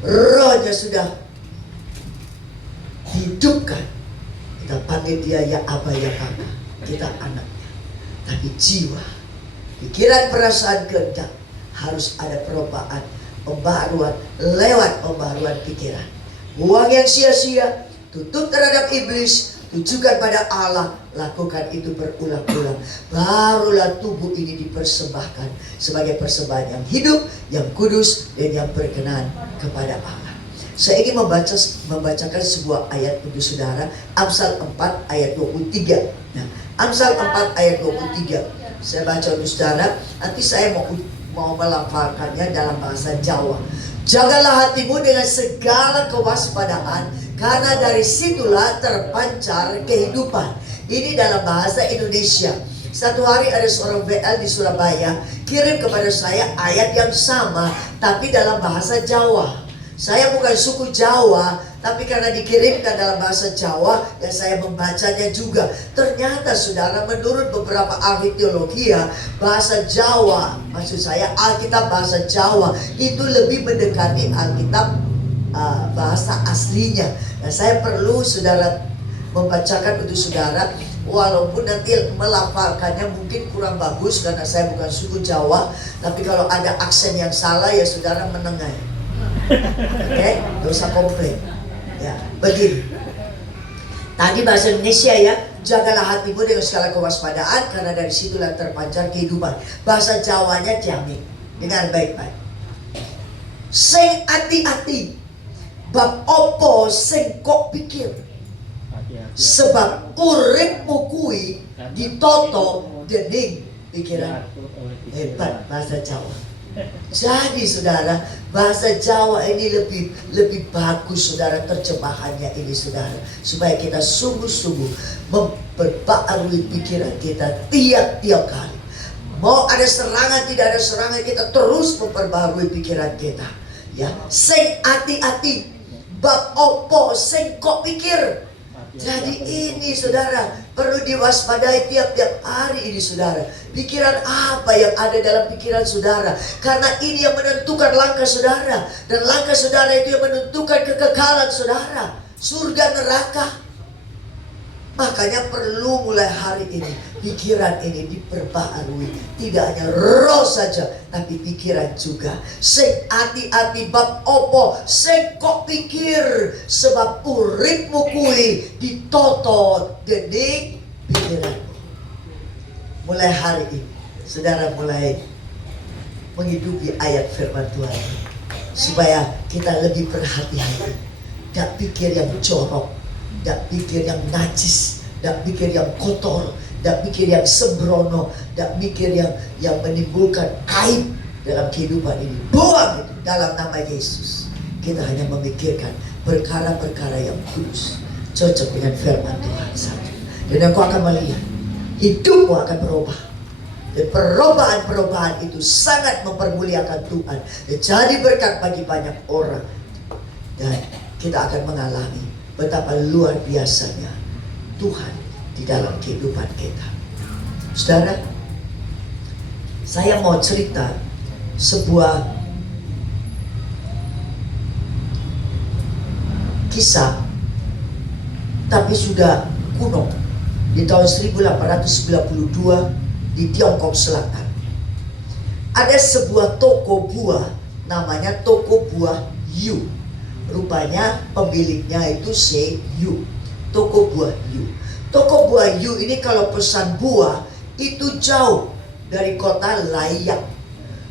rohnya sudah dihidupkan, kita panggil dia ya Aba ya Bapa, kita anaknya. Tapi jiwa, pikiran, perasaan, kehendak harus ada perubahan, pembaruan lewat pembaruan pikiran. Buang yang sia-sia, tutup terhadap iblis, tujukan pada Allah, lakukan itu berulang-ulang. Barulah tubuh ini dipersembahkan sebagai persembahan yang hidup, yang kudus, dan yang berkenan kepada Allah. Saya ingin membacakan sebuah ayat untuk saudara, Amsal 4 ayat 23. Nah, Amsal 4 ayat 23. Saya baca untuk saudara, nanti saya mau melafalkannya dalam bahasa Jawa. Jagalah hatimu dengan segala kewaspadaan, karena dari situlah terpancar kehidupan. Ini dalam bahasa Indonesia. Satu hari ada seorang VL di Surabaya kirim kepada saya ayat yang sama, tapi dalam bahasa Jawa. Saya bukan suku Jawa, tapi karena dikirimkan dalam bahasa Jawa, ya saya membacanya juga. Ternyata saudara, menurut beberapa ahli teologi bahasa Jawa, maksud saya Alkitab bahasa Jawa, itu lebih mendekati Alkitab bahasa aslinya. Nah, saya perlu saudara membacakan untuk saudara, walaupun nanti melafalkannya mungkin kurang bagus karena saya bukan suku Jawa, tapi kalau ada aksen yang salah ya saudara menengahi. Oke, gak usah komplain. Ya, begini. Tadi bahasa Indonesia ya, jagalah hatimu dengan segala kewaspadaan, karena dari situlah terpancar kehidupan. Bahasa Jawanya jamin. Dengar baik-baik. Sing ati-ati, bab opo sing kok pikir. Sebab uripmu kuwi ditoto dening pikiran. Hebat bahasa Jawa. Jadi saudara, bahasa Jawa ini lebih bagus saudara terjemahannya ini saudara, supaya kita sungguh-sungguh memperbarui pikiran kita tiap-tiap kali. Mau ada serangan tidak ada serangan, kita terus memperbarui pikiran kita. Ya, sing hati-hati, bab opo sing kok pikir. Jadi ini saudara perlu diwaspadai tiap-tiap hari ini saudara. Pikiran apa yang ada dalam pikiran saudara? Karena ini yang menentukan langkah saudara. Dan langkah saudara itu yang menentukan kekekalan saudara. Surga neraka. Makanya perlu mulai hari ini pikiran ini diperbaharui. Tidak hanya roh saja, tapi pikiran juga. Sing hati-hati bab opo, sing kok pikir, sebab uripmu kui ditoto dening pikiranmu. Mulai hari ini, saudara mulai menghidupi ayat firman Tuhan, supaya kita lebih berhati-hati. Tidak pikir yang jorok, tidak pikir yang najis, tidak pikir yang kotor, tidak pikir yang sembrono, tidak pikir yang menimbulkan aib dalam kehidupan ini. Buang itu dalam nama Yesus. Kita hanya memikirkan perkara-perkara yang kudus, cocok dengan firman Tuhan saja. Dan aku akan melihat hidupmu akan berubah. Dan perubahan-perubahan itu sangat mempermuliakan Tuhan dan jadi berkat bagi banyak orang. Dan kita akan mengalami betapa luar biasanya Tuhan di dalam kehidupan kita. Saudara, saya mau cerita sebuah kisah, tapi sudah kuno, di tahun 1892 di Tiongkok Selatan. Ada sebuah toko buah, namanya toko buah Yu. Rupanya pemiliknya itu C.U. Toko buah Yu. Toko buah Yu ini kalau pesan buah itu jauh dari kota Laiyang.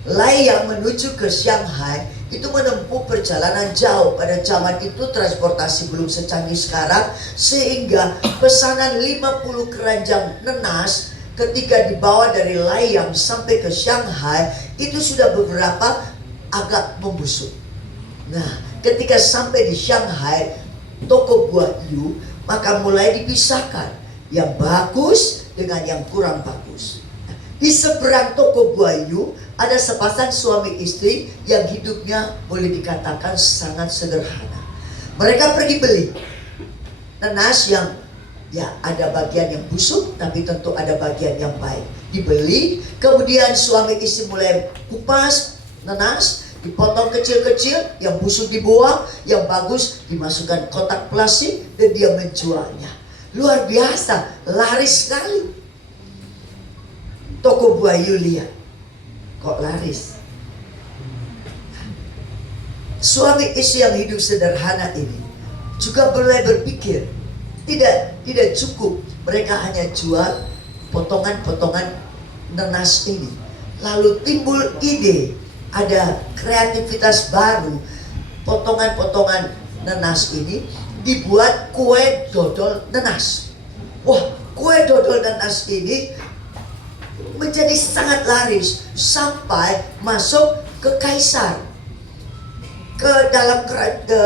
Laiyang menuju ke Shanghai itu menempuh perjalanan jauh. Pada zaman itu transportasi belum secanggih sekarang, sehingga pesanan 50 keranjang nenas ketika dibawa dari Laiyang sampai ke Shanghai itu sudah beberapa agak membusuk. Nah, ketika sampai di Shanghai, toko buah Yu, maka mulai dipisahkan yang bagus dengan yang kurang bagus. Di seberang toko buah Yu ada sepasang suami istri yang hidupnya boleh dikatakan sangat sederhana. Mereka pergi beli nenas yang ada bagian yang busuk, tapi tentu ada bagian yang baik. Dibeli, kemudian suami istri mulai kupas nenas, dipotong kecil-kecil, yang busuk dibuang, yang bagus dimasukkan kotak plastik, dan dia menjualnya. Luar biasa, laris sekali. Toko buah Yu lihat, kok laris. Suami istri yang hidup sederhana ini juga mulai berpikir, tidak cukup mereka hanya jual potongan-potongan nenas ini. Lalu timbul ide, ada kreativitas baru. Potongan-potongan nenas ini dibuat kue dodol nenas. Wah, kue dodol nenas ini menjadi sangat laris sampai masuk ke Kaisar, ke dalam ke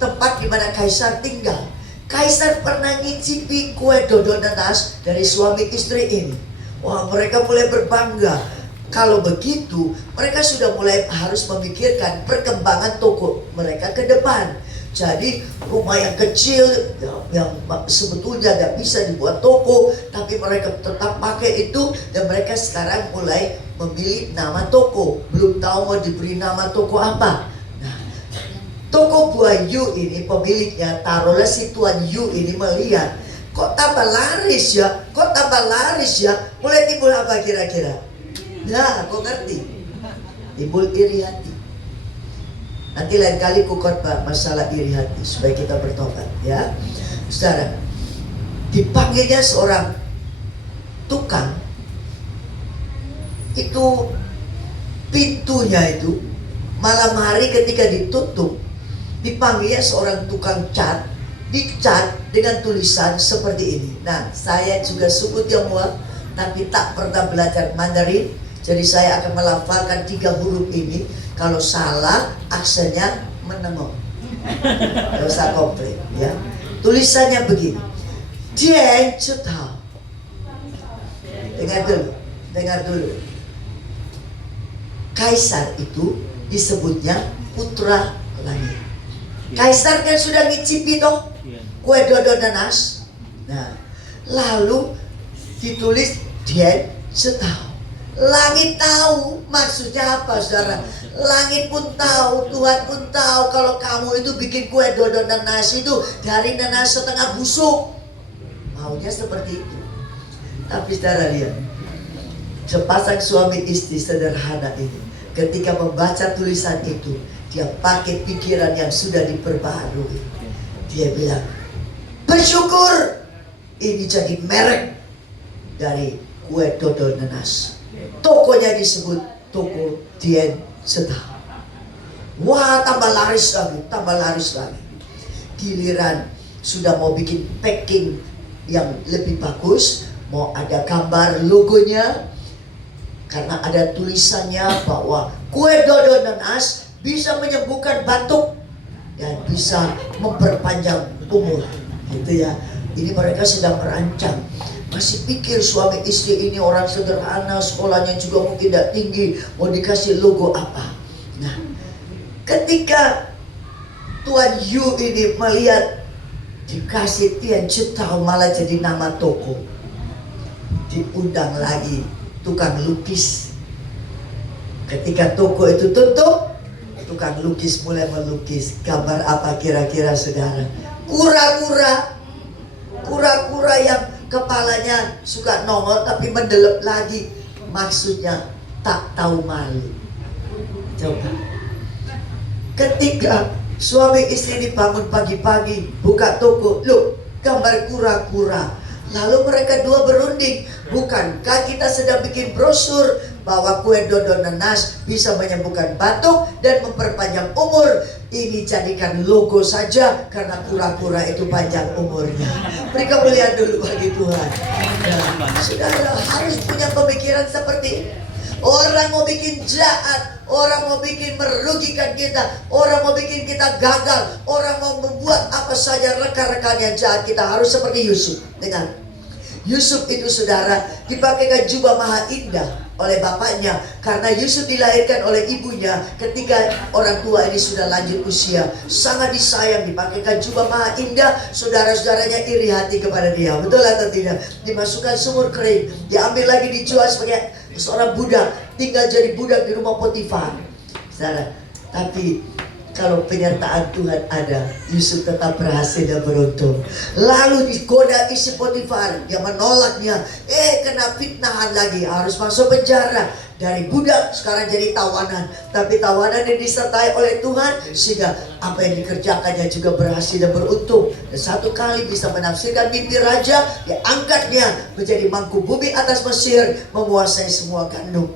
tempat di mana Kaisar tinggal. Kaisar pernah ngicipi kue dodol nanas dari suami istri ini. Wah, mereka mulai berbangga. Kalau begitu, mereka sudah mulai harus memikirkan perkembangan toko mereka ke depan. Jadi rumah yang kecil yang sebetulnya tidak bisa dibuat toko, tapi mereka tetap pakai itu, dan mereka sekarang mulai memilih nama toko. Belum tahu mau diberi nama toko apa. Nah, toko buah Yu ini pemiliknya, taruhlah si Tuan Yu ini melihat, kok tambah laris ya, kok tambah laris ya. Mulai timbul apa kira-kira? Nah, kok ngerti? Timbul iri hati. Nanti lain kali ku khotbah masalah iri hati supaya kita bertobat, ya. Saudara, dipanggilnya seorang tukang. Itu pintunya itu malam hari ketika ditutup, dipanggilnya seorang tukang cat, dicat dengan tulisan seperti ini. Nah, saya juga suku Tionghoa tapi tak pernah belajar Mandarin. Jadi saya akan melafalkan 3 huruf ini. Kalau salah, aksennya menengok. Gak usah komplain ya. Tulisannya begini. Dian Cetao. Dengar dulu. Kaisar itu disebutnya putra langit. Kaisar kan sudah ngicipi toh kue dodo nanas. Nah, lalu ditulis Dian Cetao. Langit tahu maksudnya apa, saudara? Langit pun tahu, Tuhan pun tahu kalau kamu itu bikin kue dodo nanas itu dari nanas setengah busuk. Maunya seperti itu. Tapi saudara lihat, sepasang suami istri sederhana ini, ketika membaca tulisan itu, dia pakai pikiran yang sudah diperbarui. Dia bilang, bersyukur ini jadi merek dari kue dodo nanas. Tokonya disebut toko Dian Cetao. Wah, tambah laris lagi. Giliran sudah mau bikin packing yang lebih bagus, mau ada gambar logonya, karena ada tulisannya bahwa kue dodo nanas bisa menyembuhkan batuk dan bisa memperpanjang umur, gitu ya. Ini mereka sedang merancang. Masih pikir suami istri ini orang sederhana, sekolahnya juga mungkin tidak tinggi, mau dikasih logo apa. Nah, ketika Tuan Yu ini melihat dikasih Dian Cetao malah jadi nama toko, diundang lagi tukang lukis. Ketika toko itu tutup, tukang lukis mulai melukis. Gambar apa kira-kira saudara? Kura-kura yang kepalanya suka nongol tapi mendelep lagi. Maksudnya tak tahu malu. Coba. Ketika suami istri dibangun pagi-pagi, buka toko, loh, gambar kura-kura. Lalu mereka dua berunding, bukankah kita sedang bikin brosur bahwa kue dodo nanas bisa menyembuhkan batuk dan memperpanjang umur? Ini jadikan logo saja karena kura-kura itu panjang umurnya. Mereka melihat dulu bagi Tuhan. Nah, saudara harus punya pemikiran seperti ini. Orang mau bikin jahat, orang mau bikin merugikan kita, orang mau bikin kita gagal, orang mau membuat apa saja rekan-rekan yang jahat, kita harus seperti Yusuf. Dengar, Yusuf itu saudara dipakaikan jubah maha indah oleh bapaknya, karena Yusuf dilahirkan oleh ibunya ketika orang tua ini sudah lanjut usia. Sangat disayang, dipakaikan jubah maha indah. Saudara-saudaranya iri hati kepada dia, betul atau tidak? Dimasukkan sumur kering, diambil lagi, dijual sebagai seorang budak, tinggal jadi budak di rumah Potifar. Saudara, tapi kalau penyertaan Tuhan ada, Yusuf tetap berhasil dan beruntung. Lalu digoda isi Potifar, dia menolaknya. Kena fitnahan lagi, harus masuk penjara. Dari budak sekarang jadi tawanan. Tapi tawanan yang disertai oleh Tuhan, sehingga apa yang dikerjakannya juga berhasil dan beruntung. Dan satu kali bisa menafsirkan mimpi raja, diangkatnya menjadi mangku bumi atas Mesir, menguasai semua gandum.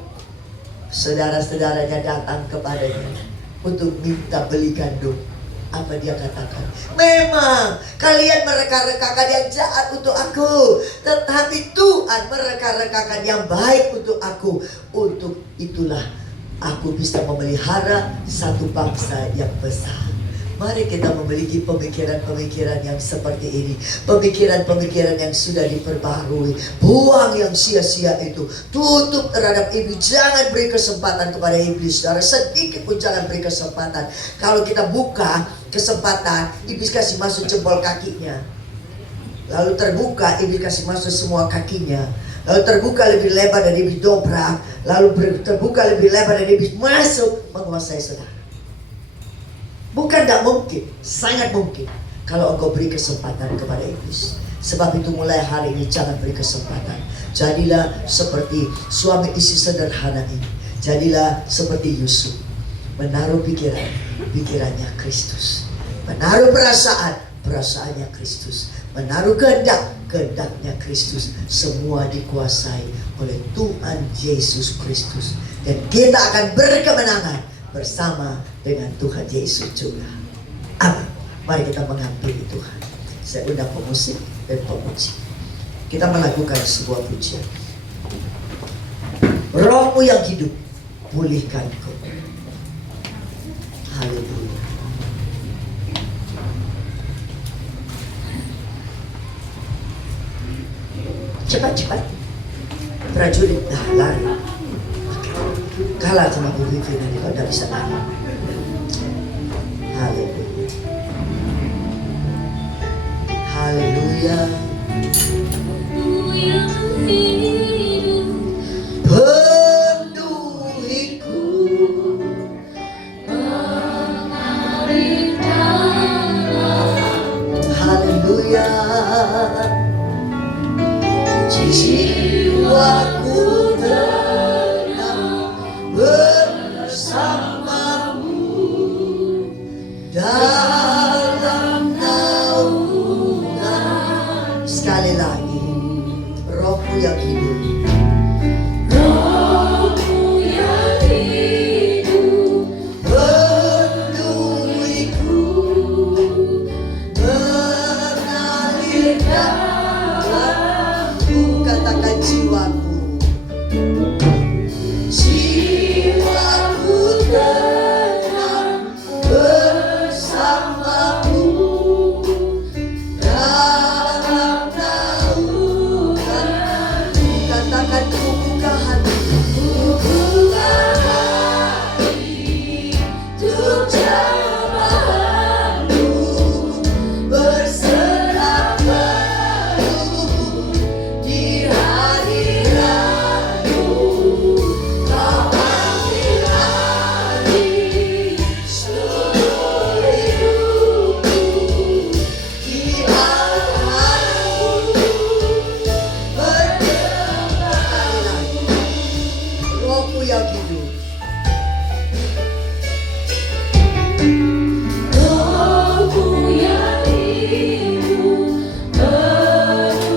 Saudara-saudaranya datang kepadanya untuk minta beli gandum. Apa dia katakan? Memang kalian mereka-rekakan yang jahat untuk aku, tetapi Tuhan mereka-rekakan yang baik untuk aku. Untuk itulah aku bisa memelihara satu bangsa yang besar. Mari kita memiliki pemikiran-pemikiran yang seperti ini. Pemikiran-pemikiran yang sudah diperbarui. Buang yang sia-sia itu. Tutup terhadap iblis. Jangan beri kesempatan kepada iblis. Saudara, sedikit pun jangan beri kesempatan. Kalau kita buka kesempatan, iblis kasih masuk jempol kakinya. Lalu terbuka, iblis kasih masuk semua kakinya. Lalu terbuka lebih lebar dan iblis dobrak. Lalu terbuka lebih lebar dan iblis masuk menguasai saudara. Bukan tidak mungkin, sangat mungkin kalau engkau beri kesempatan kepada iblis. Sebab itu mulai hari ini jangan beri kesempatan. Jadilah seperti suami istri sederhana ini. Jadilah seperti Yusuf, menaruh pikirannya Kristus. Menaruh perasaannya Kristus. Menaruh kehendaknya Kristus. Semua dikuasai oleh Tuhan Yesus Kristus. Dan kita akan berkemenangan bersama dengan Tuhan Yesus juga. Amin. Mari kita menghampiri Tuhan. Saya undang pemusik dan pemuji. Kita melakukan sebuah pujian. Rohmu yang hidup, pulihkanku. Haleluya. Cepat-cepat. Prajurit lari. Kalah sama Bu Vivi, nanti kau tidak bisa lari. Haleluya. Haleluya. Penuhiku haleluya. Jiwaku tenang bersamamu dalam naungan. Sekali lagi, Rohmu yang hidup, penuhiku, mengalir dalamku. Katakan jiwaku, jiwaku tenang bersamamu dalam naungan. Katakan ku buka hati, untuk jamahanmu, berserah penuh di hadiratmu. Kau ambil alih seluruh hidupku, di alhanmu berdebar. Rohmu yang hidup,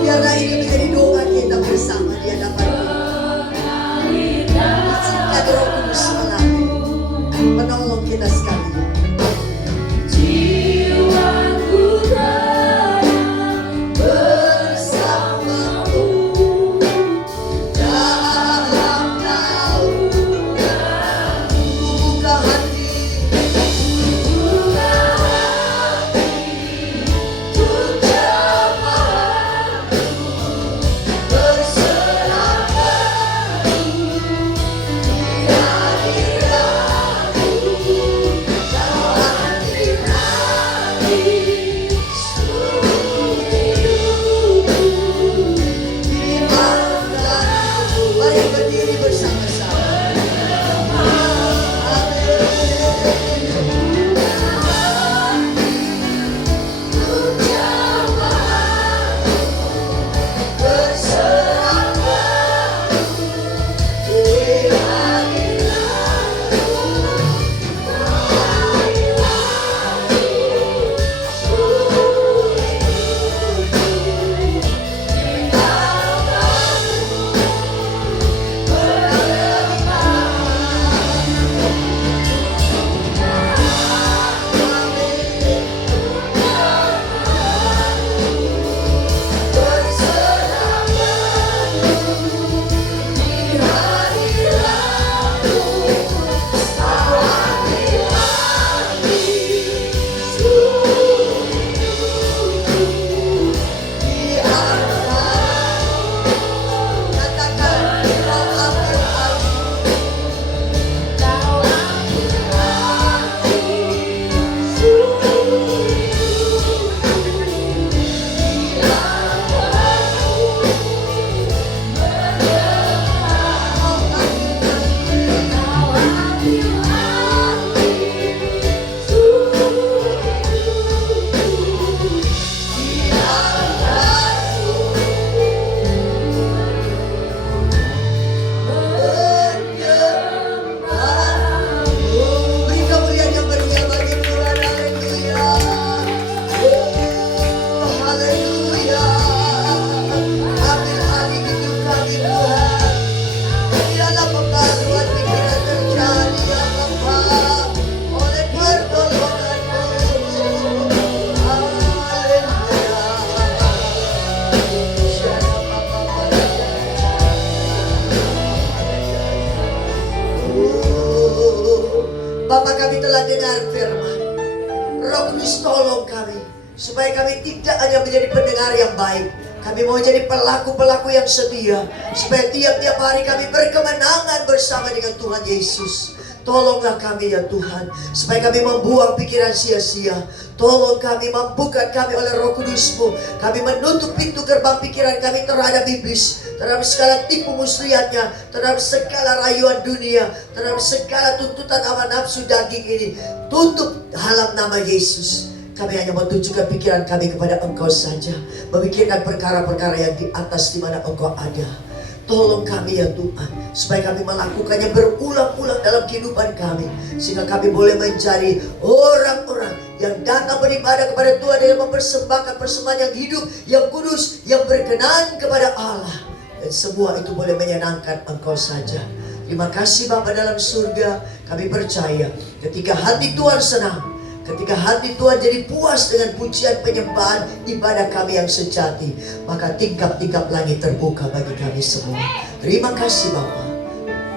biarlah ini menjadi doa kita bersama di hadapan Tuhan. Izinkan Roh Kudus menolong kita sekalian. Jiwaku tenang bersamamu dalam naungan. Buka hati, untuk jamahanmu, berserah penuh di hadiratmu. Oh, Bapa, kami telah dengar firman. Roh Kudus, tolong kami supaya kami tidak hanya menjadi pendengar yang baik, kami mau jadi pelaku-pelaku yang setia, supaya tiap-tiap hari kami berkemenangan bersama dengan Tuhan Yesus. Tolonglah kami ya Tuhan, supaya kami membuang pikiran sia-sia. Tolong kami, mampukan kami oleh Roh Kudus-Mu. Kami menutup pintu gerbang pikiran kami terhadap iblis, terhadap segala tipu muslihatnya, terhadap segala rayuan dunia, terhadap segala tuntutan hawa nafsu daging ini. Tutup dalam nama Yesus. Kami hanya mau tunjukkan pikiran kami kepada Engkau saja, memikirkan perkara-perkara yang di atas di mana Engkau ada. Tolong kami ya Tuhan, supaya kami melakukannya berulang-ulang dalam kehidupan kami, sehingga kami boleh menjadi orang-orang yang datang beribadah kepada Tuhan dan mempersembahkan persembahan yang hidup, yang kudus, yang berkenan kepada Allah. Dan semua itu boleh menyenangkan Engkau saja. Terima kasih Bapa dalam surga. Kami percaya ketika hati Tuhan senang, ketika hati Tuhan jadi puas dengan pujian penyembahan ibadah kami yang sejati, maka tingkap-tingkap langit terbuka bagi kami semua. Terima kasih Bapa.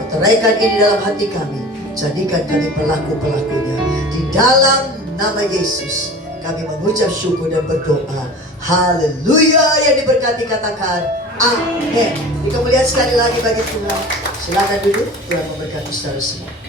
Meteraikan ini dalam hati kami. Jadikan kami pelaku-pelakunya. Di dalam nama Yesus kami mengucap syukur dan berdoa. Haleluya. Yang diberkati katakan amin. Dikemuliaan sekali lagi bagi Tuhan. Silakan duduk. Tuhan memberkati saudara semua.